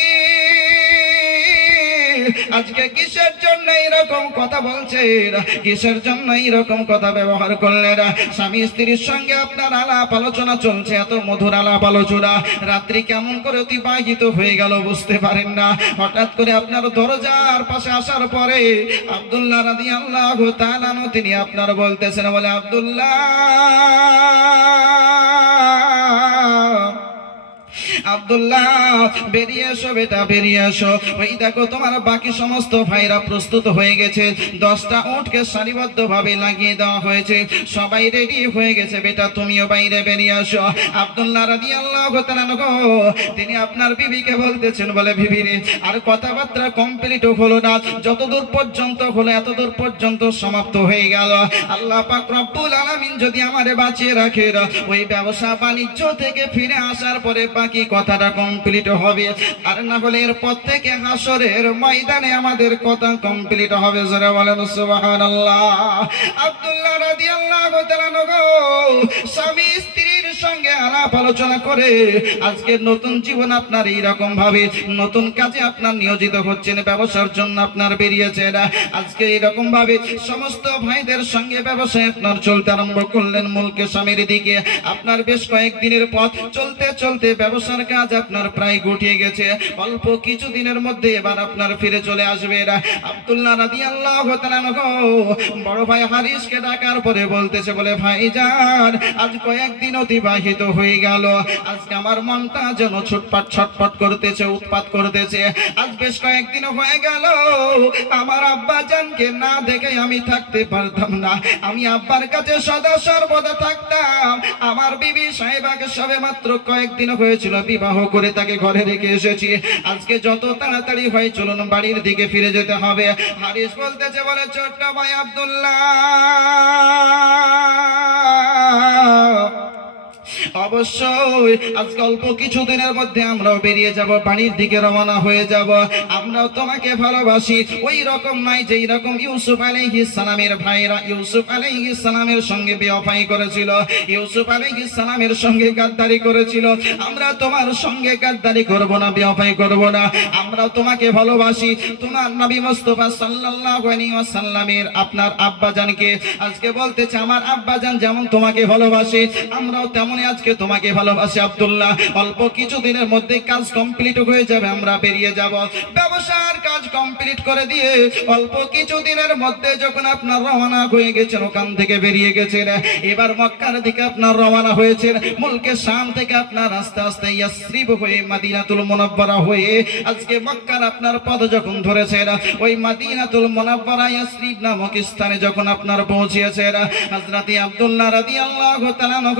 আজকে কিসের জন্য এরকম কথা বলছেন, কিসের জন্য এরকম কথা ব্যবহার করলেন? স্বামী স্ত্রীর সঙ্গে আপনার আলাপ আলোচনা চলছে, এত মধুর আলাপ আলোচনা, রাত্রি কেমন করে অতিবাহিত হয়ে গেল বুঝতে পারেন না। হঠাৎ করে আপনার দরজার পাশে আসার পরে আব্দুল্লাহ রাদিয়াল্লাহু তাআলা তিনি আপনার বলতেছেন বলে আব্দুল্লাহ আব্দুল্লাহ বেরিয়ে এসো বেটা, বেরিয়ে এসো। ওই দেখো তোমার বাকি সমস্ত ভাইরা প্রস্তুত হয়ে গেছে, 10টা উটকে সারিবদ্ধ ভাবে লাগিয়ে দেওয়া হয়েছে, সবাই রেডি হয়ে গেছে, বেটা তুমিও বাইরে বেরিয়ে আসো। আব্দুল্লাহ রাদিয়াল্লাহু তাআলা তিনি আপনার বিবিকে বলতেছেন বলে বিবি রে আর কথাবার্তা কমপ্লিট হলো না, যতদূর পর্যন্ত হলো এতদূর পর্যন্ত সমাপ্ত হয়ে গেল। আল্লাহ পাক রব্বুল আলামিন যদি আমারে বাঁচিয়ে রাখে ওই ব্যবসা বাণিজ্য থেকে ফিরে আসার পরে বাকি কথাটা কমপ্লিট হবে, আর না হলে এরপর থেকে হাসরের ময়দানে আমাদের কথা কমপ্লিট হবে। জোরে বলেন সুবহানাল্লাহ। আব্দুল্লাহ রাদিয়াল্লাহু তাআলা স্বামী স্ত্রীর সঙ্গে আলাপ আলোচনা করে আজকে নতুন জীবন আপনার এইরকম ভাবে নতুন কাজে আপনার নিয়োজিত হচ্ছেন, ব্যবসার জন্য আপনার বেরিয়েছেন, আজকে এইরকম ভাবে সমস্ত ভাইদের সঙ্গে ব্যবসায় আপনার চলতে আরম্ভ করলেন মুলকে স্বামীর দিকে। আপনার বেশ কয়েকদিনের পথ চলতে চলতে ব্যবসার কাজ আপনার প্রায় গুটিয়ে গেছে, অল্প কিছু দিনের মধ্যে এবার আপনার ফিরে চলে আসবে। আব্দুল্লাহ রাদিয়াল্লাহু তাআলা বড় ভাই হারিসকে ডাকার পরে বলতেছে বলে ভাইজান আজ কয়েকদিন অতিবাহিত হয়ে গেল, আজকে আমার মনটা যেন ছটপট ছটপট করতেছে, উৎপাত করতেছে, আজ বেশ কয়েকদিন হয়ে গেল আমার আব্বা জানকে না দেখে আমি থাকতে পারতাম না, আমি আব্বার কাছে সদা সর্বদা থাকতাম। আমার বিবি সাহেবাকে সবে মাত্র কয়েকদিন হয়েছিল বিবাহ করে তাকে ঘরে রেখে এসেছি, আজকে যত তাড়াতাড়ি হয় চলুন বাড়ির দিকে ফিরে যেতে হবে। হারিস বলতেছে বলে ছোট্ট ভাই আব্দুল্লাহ অবশ্যই আজকে অল্প কিছুদিনের মধ্যে আমরাও বেরিয়ে যাব, বাড়ির দিকে রওনা হয়ে যাব, আমরাও তোমাকে ভালোবাসি। ওই রকম নাই যেই রকম ইউসুফ আলাইহিস সালামের ভাইরা ইউসুফ আলাইহিস সালামের সঙ্গে বেওয়াফাই করেছিল, ইউসুফ আলাইহিস সালামের সঙ্গে গাদ্দারি করেছিল, আমরা তোমার সঙ্গে গাদ্দারি করব না, বেওয়াফাই করব না, আমরাও তোমাকে ভালোবাসি। তোমার নবী মুস্তাফা সাল্লাল্লাহু আলাইহি ওয়াসাল্লামের আপনার আব্বাজানকে আজকে বলতেছে আমার আব্বাজান যেমন তোমাকে ভালোবাসে আমরাও তেমনই আজকে তোমাকে ভালোবাসি। আব্দুল্লাহ অল্প কিছুদিনের মধ্যে কাজ কমপ্লিট হয়ে যাবে, আমরা বেরিয়ে যাব, ব্যবসার কাজ কমপ্লিট করে দিয়ে অল্প কিছুদিনের মধ্যে যখন আপনার রওনা হয়ে গেছেন ওখান থেকে বেরিয়ে গেছেন, এবার মক্কার দিকে আপনার রওনা হয়েছেন, মুলকে শাম থেকে আপনার আস্তে আস্তে ইয়াসরিব হয়ে মদিনাতুল মুনাওয়ারা হয়ে আজকে মক্কার আপনার পথ যখন ধরেছেন, ওই মদিনাতুল মুনাওয়ারা ইয়াসরিব নামক স্থানে যখন আপনার পৌঁছেছেন, হযরত আব্দুল্লাহ রাদিয়াল্লাহু তাআলা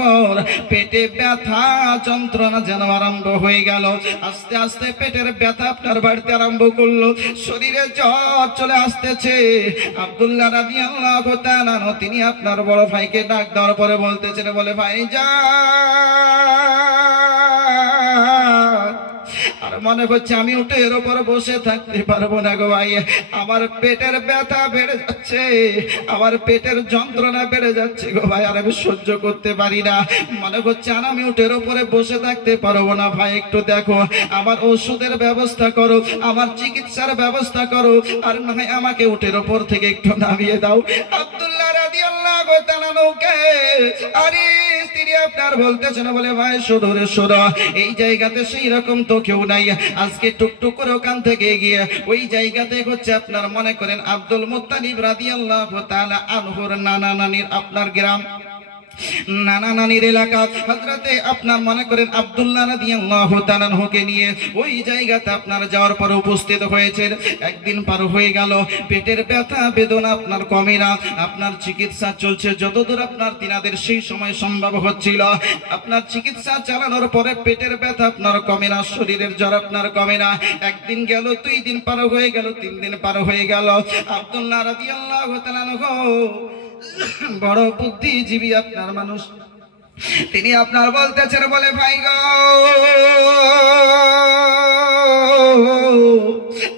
পেটে ব্যথা যন্ত্রণা যেন আরম্ভ হয়ে গেল, আস্তে আস্তে পেটের ব্যথা আপনার বাড়িতে আরম্ভ করলো, শরীরে জ্বর চলে আসতেছে। আব্দুল্লাহ রাদিয়াল্লাহু তাআলা তিনি আপনার বড় ভাইকে ডাক দেওয়ার পরে বলতেছেন বলে ভাইজান আর মনে হচ্ছে আমি উটের উপর বসে থাকতে পারবো না গো ভাই, আমার পেটের ব্যথা বেড়ে যাচ্ছে, আমার পেটের যন্ত্রণা বেড়ে যাচ্ছে গো ভাই, আর আমি সহ্য করতে পারি না, মনে হচ্ছে আর আমি উটের উপরে বসে থাকতে পারবো না। ভাই একটু দেখো আমার ওষুধের ব্যবস্থা করো, আমার চিকিৎসার ব্যবস্থা করো, আর না হয় আমাকে উটের উপর থেকে একটু নামিয়ে দাও। আব্দুল্লাহ রাদিয়াল্লাহু তাআলা আরে স্ত্রী আপনার বলতেছেন বলে ভাই শোনো রে শোনো, এই জায়গাতে সেই রকম তো কেউ নাই, আজকে টুকটুক করে ওখান থেকে গিয়ে ওই জায়গাতে হচ্ছে আপনার মনে করেন আব্দুল মুত্তালিব রাদিয়াল্লাহু তাআলা আনহুর নানা নানির আপনার গ্রাম, নানা নানির এলাকা হযরতে আপনার মনে করেন আব্দুল্লাহ রাদিয়াল্লাহু তাআলা আনহুকে নিয়ে ওই জায়গাতে আপনার যাওয়ার পরে উপস্থিত হয়েছে। একদিন পার হয়ে গেল, পেটের ব্যথা বেদনা আপনার কমে না, আপনার চিকিৎসা চলছে যতদূর আপনার তিনাদের সেই সময় সম্ভব হচ্ছিল। আপনার চিকিৎসা চালানোর পরে পেটের ব্যথা আপনার কমে না, শরীরের জ্বর আপনার কমে না। একদিন গেল, 2 দিন পার হয়ে গেল, 3 দিন পার হয়ে গেল। আব্দুল্লাহ রাদিয়াল্লাহু তাআলা আনহু বড় বুদ্ধিজীবী আপনার মানুষ, তিনি আপনার বলতেছেন, বলে ভাই গো,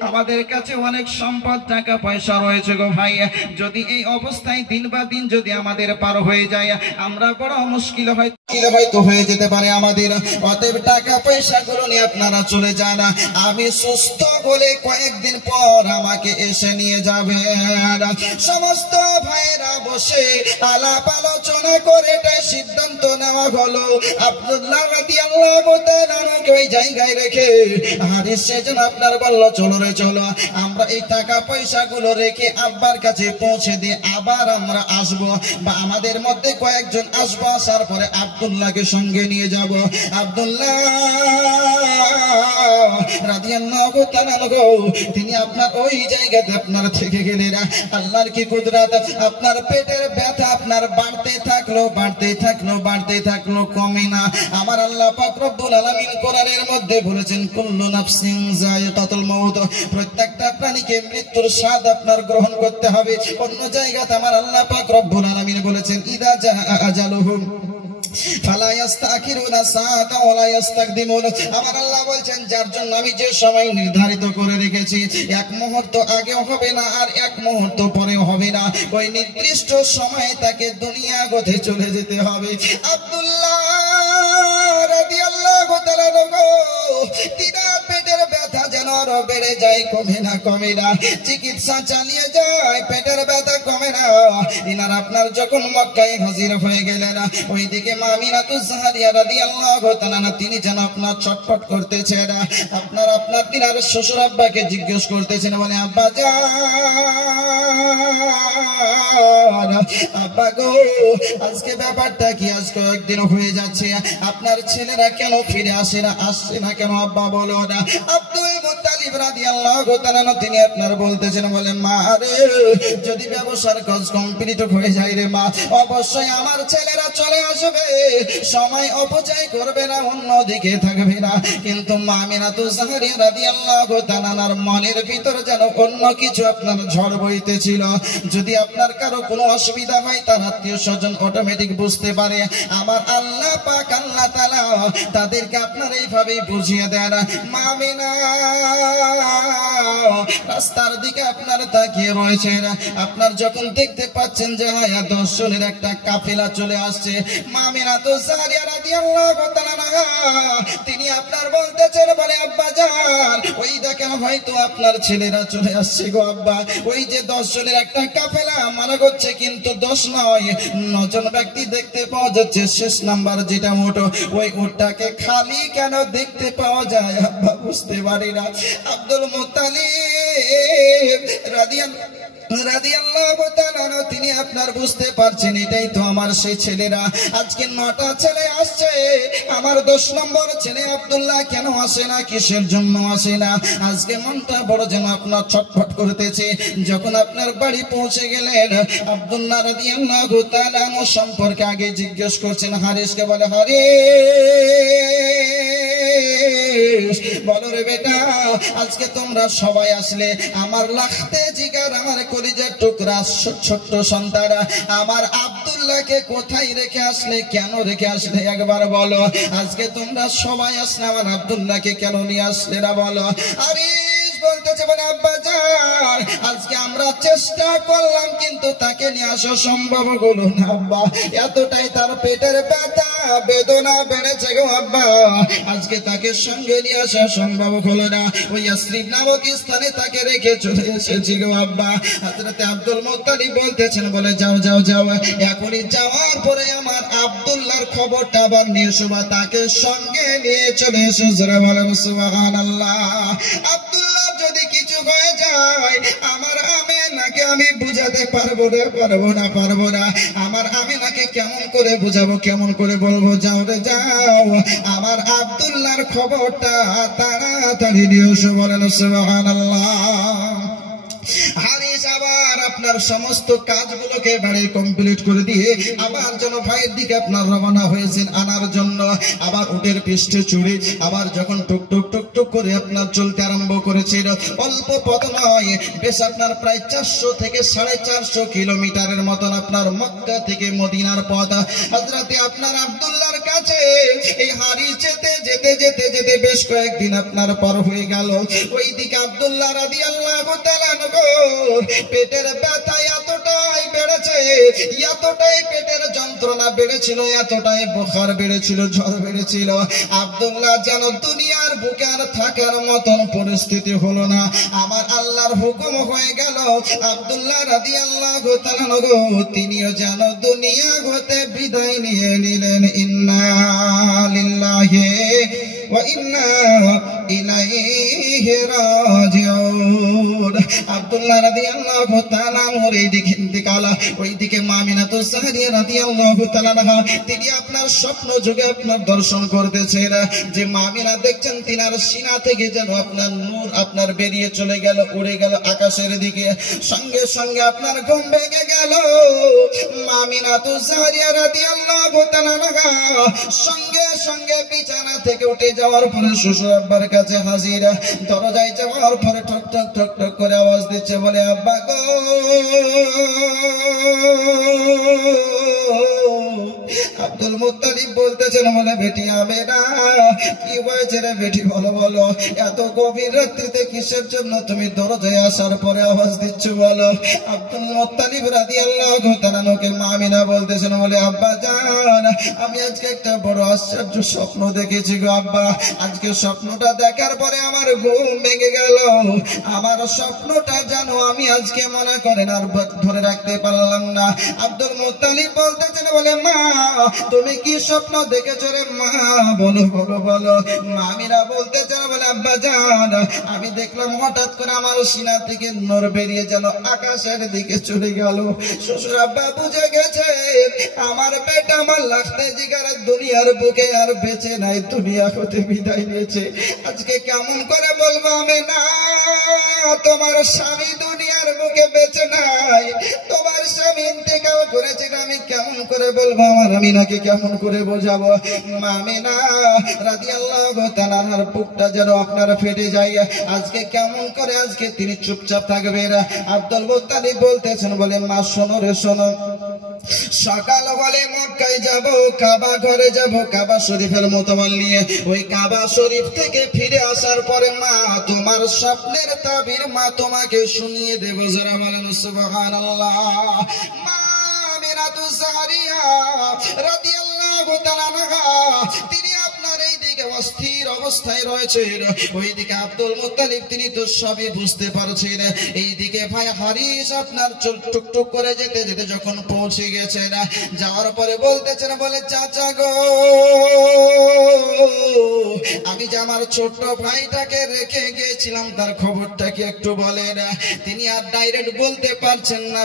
আমাদের কাছে অনেক সম্পদ টাকা পয়সা রয়েছে গো ভাই, যদি এই অবস্থায় দিন বা দিন যদি আমাদের পার হয়ে যায়, আমরা বড় মুশকিল হয়তো হয়ে যেতে পারে আমাদের। অতএব টাকা পয়সা গুলো নিয়ে আপনারা চলে যান, আমি সুস্থ বলে কয়েকদিন পর আমাকে এসে নিয়ে যাবেন। সমস্ত ভাইরা বসে আলাপ আলোচনা করে এটাই সিদ্ধান্ত নেওয়া হলো, আব্দুল্লাহ রাদিয়াল্লাহু তাআলা ওই জায়গায় রেখে হারিস সেজন আপনার বলল, চলো রে চলো, আমরা এই টাকা পয়সা গুলো রেখে আব্বার কাছে পৌঁছে দিয়ে আবার আমরা আসবো, বা আমাদের মধ্যে কয়েকজন আসবো, আসার পরে আব্দুল্লাহকে সঙ্গে নিয়ে যাব। আব্দুল্লাহ রাদিয়াল্লাহু তাআলা তিনি আপনার ওই জায়গাতে আপনার থেকে গেলেন। আল্লাহর কি কুদরত, আপনার পেটের ব্যথা আপনার বাড়তে থাকলো, বাড়তে থাকলো, বাড়তে থাকলো, কমে না। আমার আল্লাহ পাক রব্বুল আলামিন কোরআনের মধ্যে বলেছেন, কুল্লু নাফসিন যায়িকাতুল মাউত, প্রত্যেকটা প্রাণীকে মৃত্যুর স্বাদ আপনার গ্রহণ করতে হবে। অন্য জায়গাতে আমার আল্লাহ পাক রব্বুল আলামিন বলেছেন, ইদা জাআ আজালুহুম ফালা ইস্তাখিরুনা সাআতা ওয়ালা ইস্তাকদিমুন। আমার আল্লাহ বলেন, যার জন্য আমি যে সময় নির্ধারিত করে রেখেছি, এক মুহূর্ত আগেও হবে না আর এক মুহূর্ত পরেও হবে না, ওই নির্দিষ্ট সময়ে তাকে দুনিয়া গতে চলে যেতে হবে। আব্দুল্লাহ রাদিয়াল্লাহু তাআলা তিনার পেটের ব্যথা যেন আরো বেড়ে যায়, কমে না, কমে না, চিকিৎসা চালিয়ে যায়, পেটের ব্যথা কমে না। ইনার আপনার যখন মক্কায় হাজির হয়ে গেলেন, ওইদিকে আমিনাতুজ জাহরিয়া রাদিয়াল্লাহু তাআলা তিনি যেন আপনার ছটফট করতেছেন। আপনার তিনার শ্বশুর আব্বাকে জিজ্ঞেস করতেছেন, বলে আব্বা যান, আব্বা গো, আজকে ব্যাপারটা কি, আজ কয়েকদিন হয়ে যাচ্ছে, আপনার ছেলেরা কেন ফিরে আসে না, আসছে না কেন আব্বা বলো না। আব্দুল মুত্তালিব রাদিয়াল্লাহু তাআলা তিনি আপনার বলতেছেন, বলে মা রে, যদি ব্যবসার কাজ কমপ্লিট হয়ে যায় রে মা, অবশ্যই আমার ছেলেরা চলে আসবে, সময় অপচয় করবে না, অন্যদিকে থাকবে না। কিন্তু আমিনাতুজ জাহরিয়া রাদিয়াল্লাহু তাআলার মনের ভিতর যেন অন্য কিছু আপনার ঝড় বইতেছিল। যদি আপনার কারো কোনো অসুবিধা হয়, তার আত্মীয় স্বজন অটোমেটিক বুঝতে পারে। আমার আল্লাহ পাক আল্লাহ তাআলা তাদেরকে আপনার এইভাবে বুঝিয়ে দেন। আমিনা রাস্তার দিকে আপনার তাকিয়ে রয়েছেন, আপনার যখন দেখতে পাচ্ছেন যে 10 জনের একটা কাফেলা চলে আসছে, আমিনাতুজ জাহরিয়া রাদিয়াল্লাহু তাআলা তিনি আপনার বলতেছেন, বলে আব্বা যান, ওই দেখেন হয়তো আপনার ছেলেরা চলে আসছে গো আব্বা, ওই যে 10 জনের একটা কাফেলা মনে করছে, কিন্তু 10 নয় 9 জন ব্যক্তি দেখতে পাওয়া যাচ্ছে। শেষ নাম্বার যেটা উট, ওই উটটাকে খালি কেন দেখতে পাওয়া যায় আব্বা বুঝতে পারি না। আব্দুল মুত্তালিব রাদিয়াল্লাহু তাআলা তিনি আপনার বুঝতে পারছেন, এটাই তো আমার সেই ছেলেরা। আজকে 9টা ছেলে আসছে, আমার 10 নম্বর ছেলে আব্দুল্লাহ কেন আসে না, কিসের জন্য আসে না? আজকে মনটা বড় যেন আপনার ছটফট করতেছে। যখন আপনার বাড়ি পৌঁছে গেলেন, আব্দুল্লাহ রাদিয়াল্লাহু তাআলা সম্পর্কে আগে জিজ্ঞেস করছেন হারিসকে, বলে হারিস, বলো রে বেটা, আজকে তোমরা সবাই আসলে, আমার লাখতে জিগার, আমার কলিজার টুকরা ছোট্ট সন্তানরা, আমার আব্দুল্লাহকে কোথায় রেখে আসলে, কেন রেখে আসলে একবার বলো। আজকে তোমরা সবাই আসলে, আমার আব্দুল্লাহকে কেন নিয়ে আসলে না বলো। আরে বলতেছে, বলে আব্বা যান, আজকে আমরা চেষ্টা করলাম কিন্তু তাকে নিয়ে আসা সম্ভব হলো না আব্বা, এতটাই তার পেটের ব্যথা বেদনা বেড়েছে গো আব্বা, আজকে তাকে সঙ্গে নিয়ে আসা সম্ভব হলো না। ওই ইয়াসরিব নামক স্থানে তাকে রেখে চলে এসেছি গো আব্বা। হযরত আব্দুল মুত্তালিব বলতেছেন, বলে যাও যাও যাও, এখনই যাওয়ার পরে আমার আব্দুল্লাহর খবরটা আবার নিয়ে এসো, বা তাকে সঙ্গে নিয়ে চলে এসো। যারা বলেন সুবহানাল্লাহ। আব্দুল্লাহ যদি কিছু হয়ে যায়, আমার আমেন আমিনাকে আমি বুঝাতে পারবো না আমার আমিনাকে কেমন করে বুঝাবো, কেমন করে বলবো? যাও রে যাও, আমার আব্দুল্লাহর খবরটা তাড়াতাড়ি নিয়ে এসো। বলেন সুবহানাল্লাহ। হারিস আবার আপনার সমস্ত কাজগুলোকে বাড়ি কমপ্লিট করে দিয়ে আবার যেন ভাইয়ের দিকে আপনার রওনা হয়েছেন আনার জন্য। আবার উটের পৃষ্ঠে চড়ে আবার যখন টুক টুক টুক টুক করে আপনার চলতে আরম্ভ করেছিল, অল্প পথ নয়, বেশ আপনার প্রায় 400 থেকে 450 কিলোমিটারের মতন আপনার মক্কা থেকে মদিনার পথ। হযরতে আপনার আব্দুল্লাহর কাছে এই হারিস যেতে যেতে যেতে যেতে বেশ কয়েকদিন আপনার পর হয়ে গেল। ওইদিকে আব্দুল্লাহ রাদিয়াল্লাহু তাআলা পেটের ব্যথা এতটাই বেড়েছে, এতটাই পেটের যন্ত্রণা বেড়েছিল, এতটাই বুখার বেড়েছিল, জ্বর বেড়েছিল। আব্দুল্লাহ যেন দুনিয়ার বুকে আর থাকার মতন পরিস্থিতি হলো না। আমার আল্লাহর হুকুম হয়ে গেল, আব্দুল্লাহ রাদিয়াল্লাহু তাআলা তিনিও যেন দুনিয়া হতে বিদায় নিয়ে নিলেন। ইন্না লিল্লাহি ওয়া ইন্না ইলাইহি রাজিউন। আব্দুল্লাহ রাদিয়াল্লাহু তাআলা ওই দিকে ইন্তেকাল। ওইদিকে আমিনাতুজ জাহরিয়া রাদিয়াল্লাহু তাআলা তিনি আপনার স্বপ্ন যুগে আপনার দর্শন করতেছেন যে আমিনা দেখছেন তিনার সিনা থেকে যেন আপনার নূর আপনার বেরিয়ে চলে গেল, উড়ে গেল আকাশের দিকে। সঙ্গে সঙ্গে আপনার ঘুম ভেঙে গেল। আমিনাতুজ জাহরিয়া রাদিয়াল্লাহু তাআলা সঙ্গে সঙ্গে বিছানা থেকে উঠে যাওয়ার পরে শ্বশুর আব্বার কাছে হাজির। দরজায় যাওয়ার পরে ঠক ঠক ঠক ঠক করে আওয়াজ দিচ্ছে, বলে আব্বা গো। আব্দুল মুত্তালিব বলতেছেন, বলে বেটি আমেনা কি হয়েছে রে বেটি, বলো বলো, এত গভীর রাত্রিতে কিসের জন্য তুমি দরজায় আসার পরে আওয়াজ দিচ্ছ বলো? আব্দুল মুত্তালিব রাদিয়াল্লাহু তাআলাকে আমিনা বলতেছেন, বলে আব্বা জান, আমি আজকে একটা বড় আশ্চর্য স্বপ্ন দেখেছি গো আব্বা। আজকে স্বপ্নটা দেখার পরে আমার ঘুম ভেঙে গেল। আমার স্বপ্নটা জানো আমি আজকে মনে করেন আর ধরে রাখতে পারলাম না। আব্দুল মুত্তালিব বলতেছেন, বলে মা তুমি কি স্বপ্ন দেখেছো রে মা, বলো বলো বলো। আমিনা বলতেছেন, বলে আব্বা জান, আমি দেখলাম হঠাৎ করে আমার সিনা থেকে নূর বেরিয়ে যেন আকাশের দিকে চলে গেল। শ্বশুর আব্বা বুঝে গেছে আমার পেট আমার লাগতে জিগার দুনিয়ার বুকে আর বেঁচে নাই, দুনিয়া হতে বিদায় নিয়েছে। আজকে কেমন করে বলবো আমি না তোমার স্বামী দুনিয়ার বুকে বেঁচে নাই, তোমার স্বামী ইন্তেকাল করেছে, আমি কেমন করে বলবো, আমার আমিনাকে কেমন করে বোঝাবো? আমিনা রাদিয়াল্লাহু তাআলার বুকটা যেন আপনার ফেটে যায়। আজকে কেমন করে আজকে তিনি চুপচাপ থাকবেন? আব্দুল মুত্তালিব বলতেছেন, বলে মা শোনো রে শোনো, সকাল হলে মক্কায় যাব, কাবা ঘরে যাব, কাবা শরীফের মোতাবাল নিয়ে ওই কাবা শরীফ থেকে ফিরে আসার পরে মা তোমার স্বপ্নের তাবির মা তোমাকে শুনিয়ে দেব। যারা বলেন সুবহানাল্লাহ। মা আমিনাতুজ জাহরিয়া রাদিয়াল্লাহু তাআলা তিনি আপনার এই দিকে অস্থির অবস্থায় রয়েছেন, ওইদিকে আব্দুল মুত্তালিব তিনি তো সবই বুঝতে পারছেন। এইদিকে ভাই হারিস আপনার টুক টুক করে যেতে যেতে যখন পৌঁছে গেছেন, যাওয়ার পরে বলতেছেন, বলে চাচা গো, আমি যে আমার ছোট্ট ভাইটাকে রেখে গিয়েছিলাম তার খবরটা কি একটু বলেন? তিনি আর ডাইরেক্ট বলতে পারছেন না।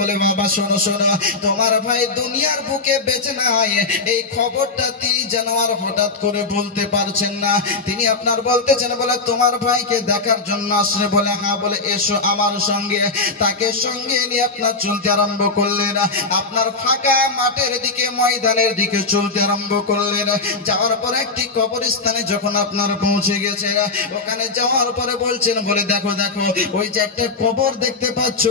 বলে বাবা শোনো শোনো, তোমার ভাই দুনিয়ার বুকে বেঁচে নাই, এই খবরটা তিনি যেন আর হঠাৎ করে বলতে পারছেন না। তিনি আপনার বলতেছেন, বলে তোমার ভাইকে দেখার জন্য আসলে? বলে হ্যাঁ। বলে এসো আমার সঙ্গে। তাকে সঙ্গে নিয়ে আপনার চলতে আরম্ভ করলেন, আপনার ফাঁকা মাঠের দিকে ময়দানের দিকে চলতে আরম্ভ করলেন। যাওয়ার পরে একটি কবরস্থানে যখন আপনার পৌঁছে গেছেন, ওখানে যাওয়ার পরে বলছেন, বলে দেখো দেখো ওই যে একটা কবর দেখতে পাচ্ছ,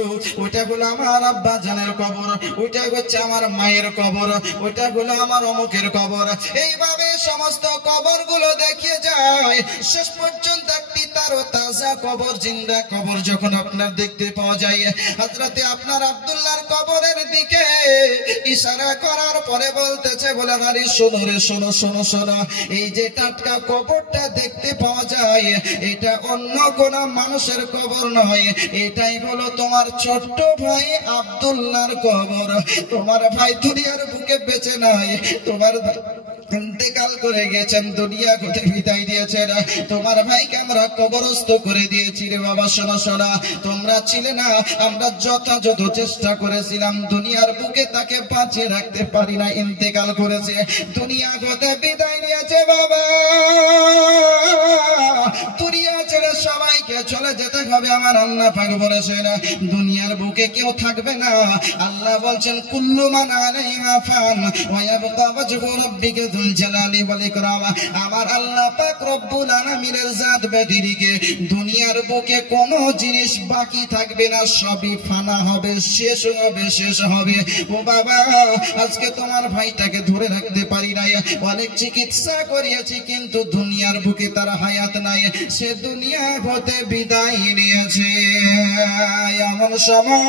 ওইটা হলো আমার আব্বা জানের কবর, ওইটা হচ্ছে আমার মায়ের কবর, ওইটা হলো আমার অমুকের কবর। এইভাবে সমস্ত কবর গুলো দেখিয়ে যায়। শেষ পর্যন্ত একটি তারও তাজা কবর, জিন্দা কবর যখন আপনার দেখতে পাওয়া যায়, হযরতে আপনার আব্দুল্লাহর কবরের দিকে ইশারা করার পরে বলতেছে, বলে হারি শোনো রে শোনো শোনো শোনো, এই যে টাটকা কবরটা দেখতে পাওয়া যায় এটা অন্য কোন মানুষের কবর নয়, এটাই হলো তোমার ছোট্ট ভাই আব্দুল্লাহর কবর। তোমার ভাই দুনিয়ার বুকে বেঁচে নাই, তোমার ইন্তেকাল করে গেছেন, দুনিয়া হতে বিদায় দিয়েছেন। তোমার ভাইকে আমরা কবরস্থ করে দিয়েছি রে বাবা। শোনো শোনা, তোমরা ছিলে না, আমরা যথাযথ চেষ্টা করেছিলাম, দুনিয়ার বুকে তাকে বাঁচিয়ে রাখতে পারি না, ইন্তেকাল করেছে, দুনিয়া হতে বিদায় নিয়েছে বাবা। দুনিয়া ছেড়ে সবাইকে চলে যেতে হবে, আমার আল্লাহ পাক বলেছেন দুনিয়ার বুকে কেউ থাকবে না। আল্লাহ বলছেন কুল্লু মান আলাইহা ফান ওয়া ইয়াবকা ওয়াজহু রাব্বিকা যুল জালালি ওয়াল ইকরাম। আমার আল্লাহ পাক রব্বুল আলামিনের জাত ব্যতিরেকে দুনিয়ার বুকে কোনো জিনিস বাকি থাকবে না, সবই ফানা হবে, শেষ হবে, শেষ হবে। ও বাবা, আজকে তোমার ভাইটাকে ধরে রাখতে পারি নাই, অনেক চিকিৎসা করিয়েছি, কিন্তু দুনিয়ার বুকে তার হায়াত নাই, সে দুনিয়া হতে বিদায় নিয়েছে। এমন সময়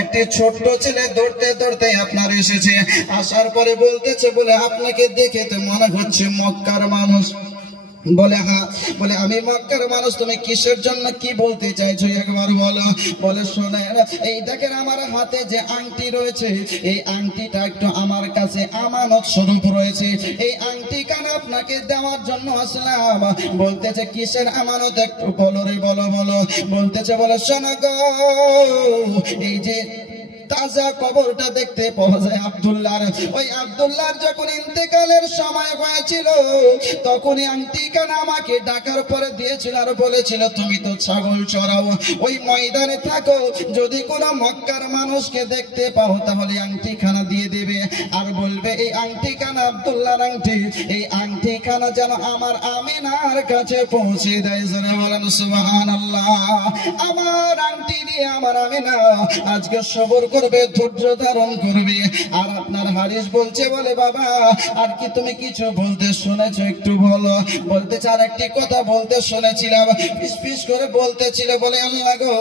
একটি ছোট্ট ছেলে দৌড়তে দৌড়তে আপনার এসেছে, আসার পরে বলতেছে বলে আপনাকে দেখে তো মনে হচ্ছে মক্কার মানুষ। বলে হ্যাঁ, বলে আমি মক্কার মানুষ, তুমি কিসের জন্য কি বলতে চাইছো একবার বলো। বলে শোনেন, এই দেখেন আমার হাতে যে আংটি রয়েছে, এই আংটিটা একটু আমার কাছে আমানত স্বরূপ রয়েছে, এই আংটি কান আপনাকে দেওয়ার জন্য আসলাম। বলতেছে কিসের আমানত, একটু বলো রে, বলো বলো। বলতেছে বলে শোনো গো, এই যে তাজা কবরটা দেখতে পাওয়া যায় আব্দুল্লাহর, ওই আব্দুল্লাহর যখন ইন্তেকালের সময় হয়েছিল তখনই আংটি কানা আমাকে ডাকার পরে দিয়েছিল আর বলেছিল তুমি তো ছাগল চড়াও, ওই ময়দানে থাকো, যদি কোনো মক্কার মানুষকে দেখতে পাও তাহলে আংটি খানা দিয়ে দেবে, আর বলবে এই আংটি কানা আব্দুল্লাহর আংটি, এই আংটি খানা যেন আমার আমিনার কাছে পৌঁছে দেয়। জোরে বলেন সুবহানাল্লাহ। আমার আংটি দিয়ে আমার আমিনা আজকে সবর করবে, ধৈর্য ধারণ করবে। আর আপনার হারিস বলছে বলে বাবা আর কি তুমি কিছু বলতে শুনেছো একটু বলো। বলতেছে আর একটি কথা বলতে শুনেছিলাম, পিস পিস করে বলতেছিল বলে আল্লাহ গো,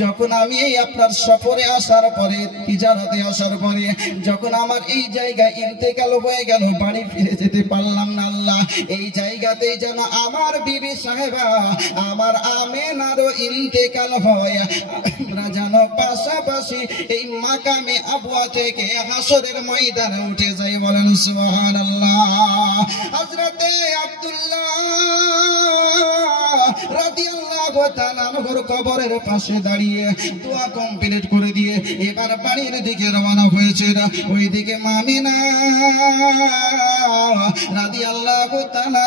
যখন আমি এই আপনার সফরে আসার পরে, তিজারতে আসার পরে, যখন আমার এই জায়গায় ইন্তেকাল হয়ে গেল, বাড়ি ফিরে যেতে পারলাম না আল্লাহ, এই জায়গাতেই যেন আমার বিবি সাহেবা আমার আমেনারও ইন্তেকাল হয়, আমরা যেন পাশাপাশি এই মাকামে আবওয়া থেকে হাসরের ময়দানে উঠে যাই। বলেন সুবহানাল্লাহ। হযরতে আব্দুল্লাহ রাদিয়াল্লাহু তাআলা নগর কবরের পাশে দাঁড়িয়ে দোয়া কমপ্লিট করে দিয়ে এবার বাড়ির দিকে রওনা হয়েছে। ওইদিকে মামিনা রাদিয়াল্লাহু তাআলা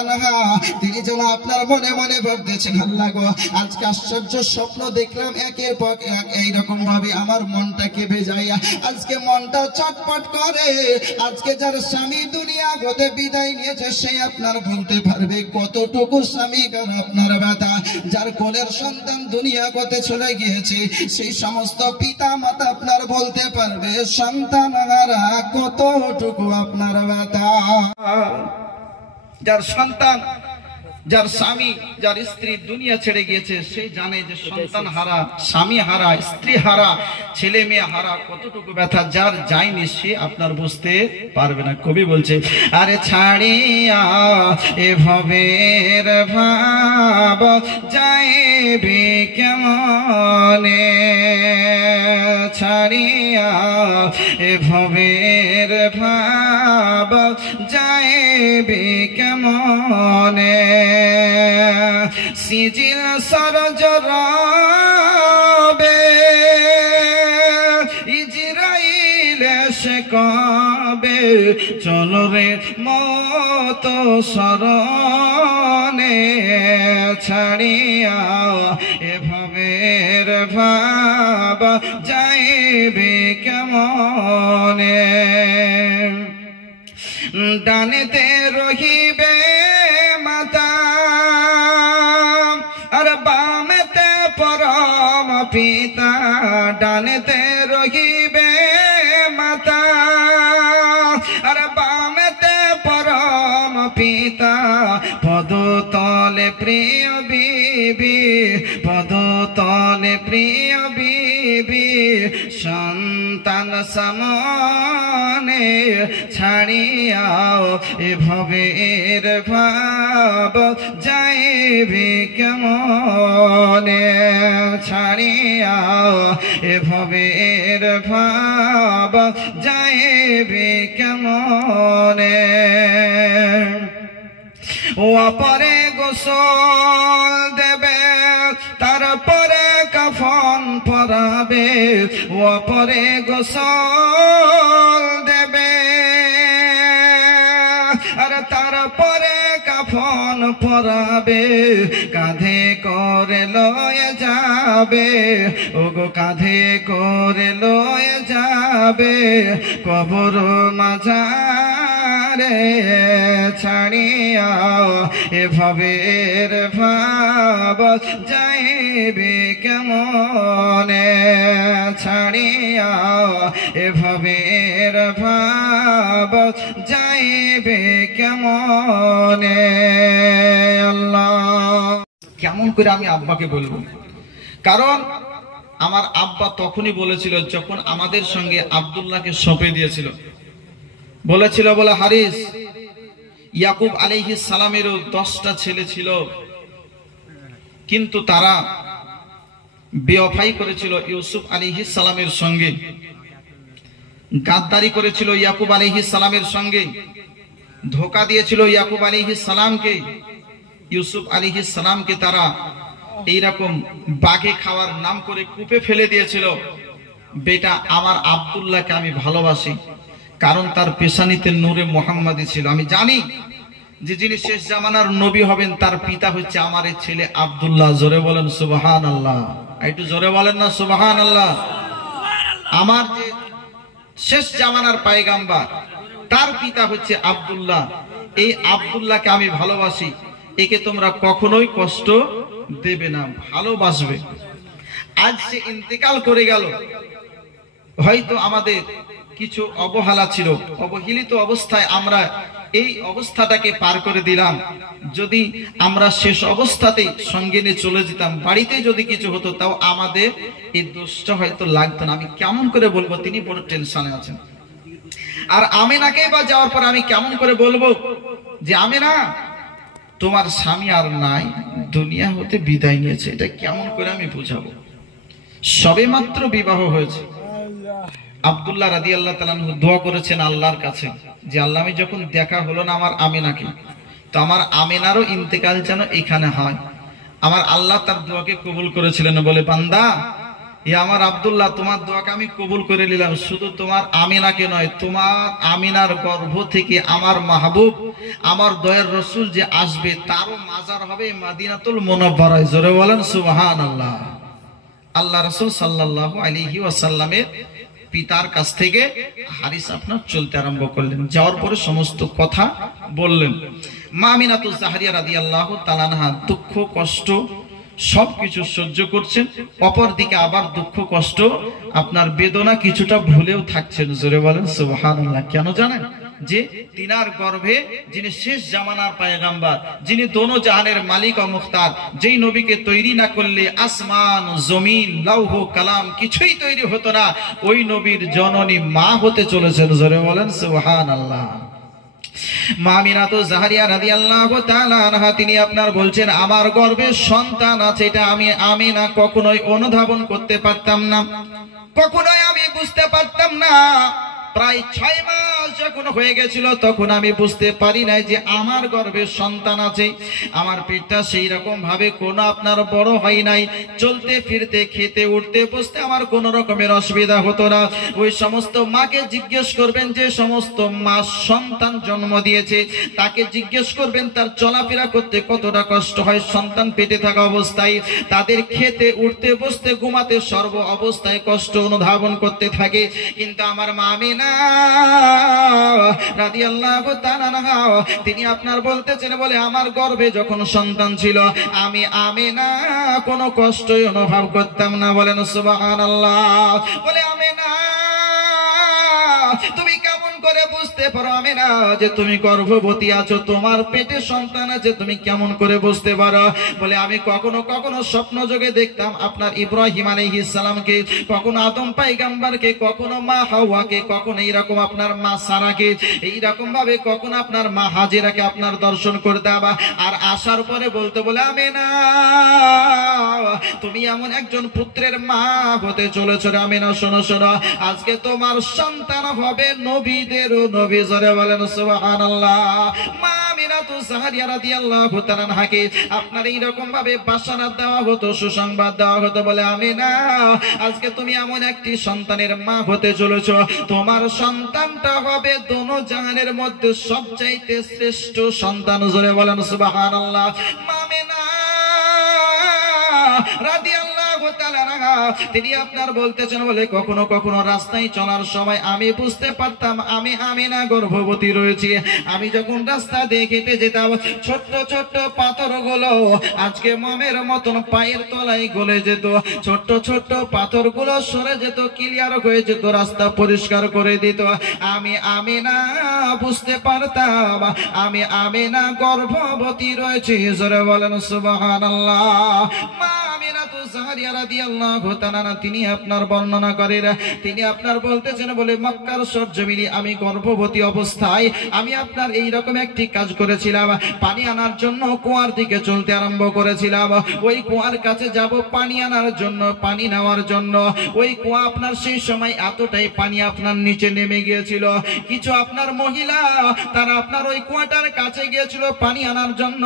আনহা তিনি যেন আপনার মনে মনে ভাবতেছেন আল্লাহ গো, আজকে আশ্চর্য স্বপ্ন দেখলাম, একের পর এক এইরকম ভাবে আমার মনটা কেঁপে যায়, আজকে মনটা চটপট করে। আজকে যার স্বামী দুনিয়া হতে বিদায় নিয়েছে সে আপনার বলতে পারবে কতটুকু স্বামী কেন আপনার ব্যথা। যার কোলের সন্তান দুনিয়া হতে চলে গিয়েছে সেই সমস্ত পিতা মাতা আপনার বলতে পারবে সন্তানরা কতটুকু আপনার ব্যথা। যার সন্তান, যার স্বামী, যার স্ত্রী দুনিয়া ছেড়ে গিয়েছে সেই জানে যে সন্তান হারা, স্বামী হারা, স্ত্রী হারা, ছেলে মেয়ে হারা কতটুকু ব্যথা। যার যায়নি সে আপনার বুঝতে পারবে না। কবি বলছে আরে ছাড়িয়া এভাবের ভাব যাইবে কেমনে, ছাড়িয়া এভাবের ভাব যাইবে কেমনে, সিজিল সরজরাবে ইজরাইল সে কবে, চলো রে মত শরণে, ছাড়িয়া এভাবের ভাব যাইবে কেমনে, ডানেতে রহিবে মাতা আর বামেতে পরম পিতা, ডানেতে রহিবে মাতা আর বামেতে পরম পিতা, পদতলে প্রিয় বিবি, পদতলে প্রিয় বিবি, যাইবি সন্তান সামনে ছাড়িয়াও এভাবের ভাব যাইবি কেমনে ছাড়িয়াও এভাবের ভাব যাইবি কেমনে ওপরে গোসল দেবে তারপরে কাফন পরাবে ওপরে গোসল দেবে আর তারপরে কাফন পরাবে কাঁধে করে লয়ে যাবে ওগো কাঁধে করে লয়ে যাবে কবর মাঝারে ছাড়িয়াও এভাবের ভাব যাইবে কেমনে ছাড়িয়াও এভাবের ভাব যাইবে কেমনে আল্লাহ। কেমন করে আমি আব্বাকে বলবো? কারণ আমার আব্বা তখনই বলেছিল যখন আমাদের সঙ্গে আব্দুল্লাহকে সঁপে দিয়েছিল, বলেছিল বলে হারিস ইয়াকুব আলাইহিস সালামেরও 10টা ছেলে ছিল, কিন্তু তারা বেওফাই করেছিল ইউসুফ আলাইহিস সালামের সঙ্গে, গাদ্দারি করেছিল ইয়াকুব আলাইহিস সালামের সঙ্গে, ধোঁকা দিয়েছিল ইয়াকুব আলাইহিস সালামকে। ইউসুফ আলাইহিস সালামকে তারা এইরকম বাঘে খাওয়ার নাম করে কূপে ফেলে দিয়েছিল। বেটা আমার আব্দুল্লাহকে আমি ভালোবাসি, কারণ তার পেশানিতে নূরে মুহাম্মাদি ছিল। আমি জানি যে যিনি শেষ জামানার নবী হবেন তার পিতা হচ্ছে আমার এই ছেলে আব্দুল্লাহ। জোরে বলেন সুবহানাল্লাহ, একটু জোরে বলেন না সুবহানাল্লাহ। আমার যে শেষ জামানার পয়গম্বর তার পিতা হচ্ছে আব্দুল্লাহ। এই আব্দুল্লাহকে আমি ভালোবাসি, একে তোমরা কখনোই কষ্ট দেবে না, ভালোবাসবে। আজ সে ইন্তেকাল করে গেল, হয়তো আমাদের কিছু অবহেলা ছিল, অবহেলিত অবস্থায় আমরা এই অবস্থাটাকে পার করে দিলাম। যদি আমরা শেষ অবস্থাতেই সঙ্গে নিয়ে চলে যেতাম, বাড়িতে যদি কিছু হতো তাও আমাদের এই দোষটা হয়তো লাগতো না। আমি কেমন করে বলবো তিনি বড় টেনশনে আছেন। আর আমিনাকে বা যাওয়ার পর আমি কেমন করে বলবো যে আমিনা তোমার স্বামী আর নাই, দুনিয়া হতে বিদায় নিয়েছে, এটা কেমন করে আমি বুঝাবো? সবে মাত্র বিবাহ হয়েছে। আব্দুল্লাহ রাদিয়াল্লাহু তাআলা আনহু দোয়া করেছেন আল্লাহর কাছে যে আল্লাহ আমি যখন দেখা হলো না আমার আমিনাকে, তো আমার আমিনারও ইন্তেকাল যেন এখানে হয়। আমার আল্লাহ তার দোয়াকে কবুল করেছিলেন, বলে বান্দা ইয়া আমার আব্দুল্লাহ তোমার দোয়াকে আমি কবুল করে নিলাম, শুধু তোমার আমিনাকে নয়, তোমার আমিনার গর্ভ থেকে আমার মাহবুব আমার দয়ার রসুল যে আসবে তারও মাজার হবে মদিনাতুল মুনাওয়ারায়। জোরে বলেন সুবহানাল্লাহ। আল্লাহ রাসূল সাল্লাল্লাহু আলাইহি ওয়াসাল্লামের পিতার কাছ থেকে হারিস আপনার চলতে আরম্ভ করলেন। যাওয়ার পরে সমস্ত কথা বললেন। মা আমিনাতুজ জাহরিয়া রাদিয়াল্লাহু তাআলা আনহা দুঃখ কষ্ট সবকিছু সহ্য করছেন, অপরদিকে আবার দুঃখ কষ্ট আপনার বেদনা কিছুটা ভুলেও থাকছেন। জোরে বলেন সুবহানাল্লাহ। কেন জানেন? যে তিনার গর্ভে যিনি শেষ জামানার পয়গম্বর, যিনি দোনো জাহানের মালিক ও মুখতার, যেই নবীকে তৈরি না করলে আসমান জমিন লৌহ কালাম কিছুই তৈরি হতো না, ওই নবীর জননী মা হতে চলেছেন। জোরে বলেন সুবহানাল্লাহ। মা আমিনাতুজ জাহরিয়া রাদিয়াল্লাহু তাআলা আনহা তিনি আপনার বলছেন আমার গর্ভে সন্তান আছে, এটা আমি আমিনা কখনোই অনুধাবন করতে পারতাম না, কখনোই আমি বুঝতে পারতাম না। প্রায় 6 মাস যখন হয়ে গেছিল তখন আমি বুঝতে পারি নাই যে আমার গর্ভে সন্তান আছে। আমার পেটটা সেই রকম ভাবে কোনো আপনার বড় হয় নাই, চলতে ফিরতে খেতে উঠতে বসতে আমার কোনো রকমের অসুবিধা হতো না। ওই সমস্ত মাকে জিজ্ঞেস করবেন, যে সমস্ত মা সন্তান জন্ম দিয়েছে তাকে জিজ্ঞেস করবেন তার চলাফেরা করতে কতটা কষ্ট হয় সন্তান পেটে থাকা অবস্থায়। তাদের খেতে উঠতে বসতে ঘুমাতে সর্ব অবস্থায় কষ্ট অনুধাবন করতে থাকে। কিন্তু আমার মা আমিনা রাদিয়াল্লাহু তাআলা আনহা তিনি আপনার বলতেছেন, বলে আমার গর্ভে যখন সন্তান ছিল আমি আমিনা কোনো কষ্টই অনুভব করতাম না। বলেন সুবহানাল্লাহ। বলে আমিনা তুমি কেমন করে বুঝতে বুঝতে পারো আমিনা যে তুমি গর্ভবতী আছো, তোমার পেটে সন্তান আছে, তুমি কেমন করে বুঝতে পারো? বলে আমি কখনো কখনো স্বপ্ন যোগে দেখতাম আপনার ইব্রাহিম আলাইহিস সালামকে, কখনো আদম পয়গম্বরকে, কখনো মা হাওয়াকে, কখনো এইরকম আপনার মা সারাকে, এইরকম ভাবে কখনো আপনার মা হাজেরাকে আপনার দর্শন করতাম। আর আসার পরে বলতে বলে আমিনা তুমি এমন একজন পুত্রের মা হতে চলেছ রে আমিনা, শোনো শোনো, আজকে তোমার সন্তান হবে নবীদেরও নবী। জোরে বলেন সুবহানাল্লাহ। মা আমিনাতু জাহরিয়া রাদিয়াল্লাহু তাআলা আনহাকে আপনার এইরকম ভাবে বাশারাত দেওয়া হতো, সুসংবাদ দেওয়া হতো, বলে আমিনা আজকে তুমি এমন একটি সন্তানের মা হতে চলেছ, তোমার সন্তানটা হবে দোনো জাহানের মধ্যে সবচাইতে শ্রেষ্ঠ সন্তান। জোরে বলেন সুবহানাল্লাহ। মা আমিনা রাদিয়াল্লাহু তাআলা আনহা তিনি আপনার বলতেছেন বলে কখনো কখনো রাস্তায় চলার সময় আমি বুঝতে পারতাম আমি আমিনা গর্ভবতী রয়েছি। আমি যখন রাস্তা দিয়ে হেঁটে যেতাম, ছোট্ট ছোট্ট পাথরগুলো আজকে মমের মতন পায়ের তলায় গলে যেত, ছোট্ট ছোট্ট পাথরগুলো সরে যেত, ক্লিয়ার হয়ে যেত, রাস্তা পরিষ্কার করে দিত। আমি আমিনা বুঝতে পারতাম আমি আমিনা গর্ভবতী রয়েছি। জোরে বলেন সুবহানাল্লাহ। মা আমিনাতু জাহরিয়া রাদিয়াল্লাহু তাআলা তিনি আপনার বর্ণনা করেন, তিনি আপনার বলতেছেন বলে মক্কার সরজমিনে আমি গর্ভবতী অবস্থায় আমি আপনার এই রকম একটি কাজ করেছিলাম, পানি আনার জন্য কুয়ার দিকে চলতে আরম্ভ করেছিলাম। ওই কুয়ার কাছে যাব পানি আনার জন্য, পানি নেওয়ার জন্য। ওই কুয়া আপনার সেই সময় এতটাই পানি আপনার নিচে নেমে গিয়েছিল, কিছু আপনার মহিলা তারা আপনার ওই কুয়াটার কাছে গিয়েছিল পানি আনার জন্য,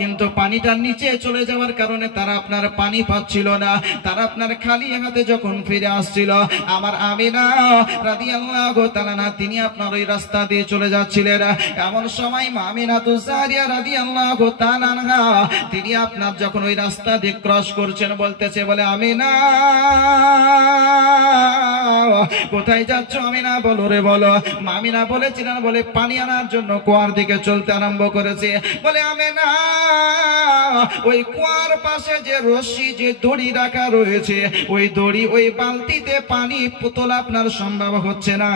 কিন্তু পানিটা নিচে চলে যাওয়ার কারণে তারা আপনার পানি পাচ্ছিল না। তারা আপনার খালি হাতে যখন ফিরে আসছিল, আমার আমিনা রাদিয়াল্লাহু তাআলা তিনি আপনার ওই রাস্তা দিয়ে চলে যাচ্ছিলেন। এমন সময় মা আমিনাতু জাহরিয়া রাদিয়াল্লাহু তাআলা আনহা তিনি আপনার যখন ওই রাস্তা দিয়ে ক্রস করছেন বলতেছে বলে আমিনা কোথায় যাচ্ছ আমিনা, বলো রে বলো। মা আমিনা বলেছিলেন বলে পানি আনার জন্য কুয়ার দিকে চলতে আরম্ভ করেছে। বলে আমিনা ওই কুয়ার পাশে যে রশি যে দড়ি রাখা রয়েছে, ওই দড়ি ওই বালতিতে পানি তোলা আপনার সম্ভব হচ্ছে না,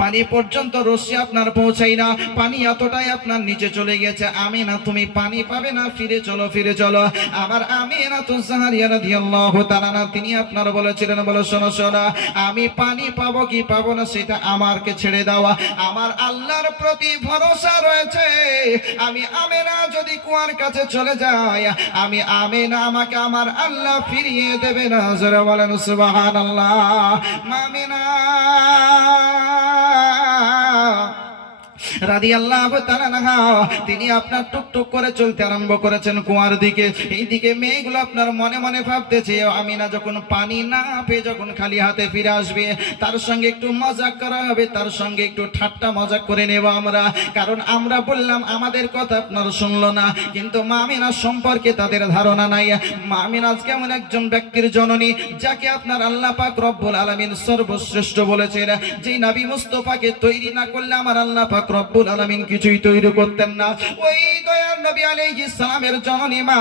পানি পর্যন্ত রশি আপনার পৌঁছাই না, পানি এতটাই আপনার নিচে চলে গেছে। আমিনা তুমি পানি পাবে না, ফিরে চলো ফিরে চলো। আমার আমিনাতু জাহরিয়া রাদিয়াল্লাহু তাআলা তিনি আপনার বলেছিলেন বলে শোনো শোনো, আমি পানি পাবো কি পাবো না সেটা আমাকে ছেড়ে দেওয়া, আমার আল্লাহর প্রতি ভরসা রয়েছে। আমি আমিনা যদি কুয়ার কাছে চলে যাই, আমি আমিনা আমাকে আমার আল্লাহ ফিরিয়ে দেবে না। জোরে বলেন সুবহানাল্লাহ। আমিনা রাদিয়াল্লাহু তাআলা আনহা তিনি আপনার টুকটুক করে চলতে আরম্ভ করেছেন কুয়ার দিকে। এইদিকে মেয়েগুলো আপনার মনে মনে ভাবতেছে আমিনা যখন পানি না পেয়ে যখন খালি হাতে ফিরে আসবে, তার সঙ্গে একটু মজাক করা হবে, তার সঙ্গে একটু ঠাট্টা মজাক করে নেব আমরা, কারণ আমরা বললাম আমাদের কথা আপনার শুনলো না। কিন্তু মা আমিনা সম্পর্কে তাদের ধারণা নাই। মা আমিনা আজকে এমন একজন ব্যক্তির জননী যাকে আপনার আল্লাহ পাক রব্বুল আলামিন সর্বশ্রেষ্ঠ বলেছেন। যে নবী মুস্তাফাকে তৈরি না করলে আমার আল্লাহ পাক রব্বুল আলামিন কিছুই তৈরি করতেন না। ওই দয়ার নবী আলাইহিস সালামের জননী মা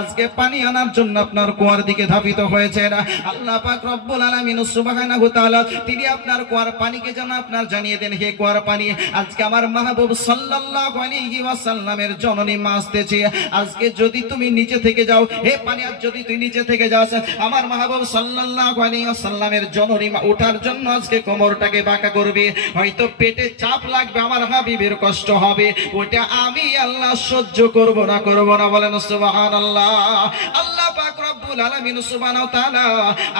আজকে পানি আনার জন্য আপনার কুয়ার দিকে ধাবিত হয়েছেন। আল্লাহ পাক রব্বুল আলামিন সুবহানাহু তাআলা তিনি আপনার কুয়ার পানিকে যেন আপনার জানিয়ে দেন, হে কুয়ার পানি আজকে আমার মাহবুব সাল্লাল্লাহু আলাইহি ওয়াসাল্লামের জননী মা আসতেছে, আজকে যদি তুমি নিচে থেকে যাও, হে পানি আজ যদি তুই নিচে থেকে যাস, আমার মাহবুব সাল্লাল্লাহু আলাইহি ওয়াসাল্লামের জননী মা ওঠার জন্য আজকে কোমরটাকে বাঁকা করবে, হয়তো পেটে চাপ লাগবে, আমার হাবিবের কষ্ট হবে, ওটা আমি আল্লাহ সহ্য করব না বলেন সুবহানাল্লাহ। আল্লাহ পাক রব্বুল আলামিন সুবহানাহু ওয়া তাআলা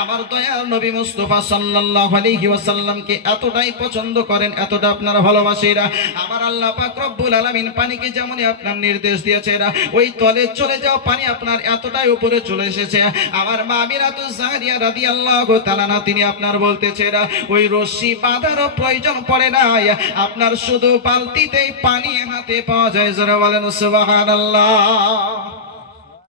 আমার দয়ার নবী মুস্তাফা সাল্লাল্লাহু আলাইহি ওয়াসাল্লামকে এতটাই পছন্দ করেন, এতটা আপনারা ভালোবাসেন। আমার আল্লাহ পাক রব্বুল আলামিন পানিকে যেমনই আপনার নির্দেশ দিয়েছেন ওই তলে চলে যাও, পানি আপনার এতটাই উপরে চলে এসেছে। আমার মা আমিনাতু জাহরিয়া রাদিয়াল্লাহু তাআলা তিনি আপনার বলতেছেন ওই রশি বাঁধারও প্রয়োজন পড়ে না, আপনার শুধু বালতিতেই পানি হাতে পাওয়া যায়। জোরে বলেন সুবহানাল্লাহ।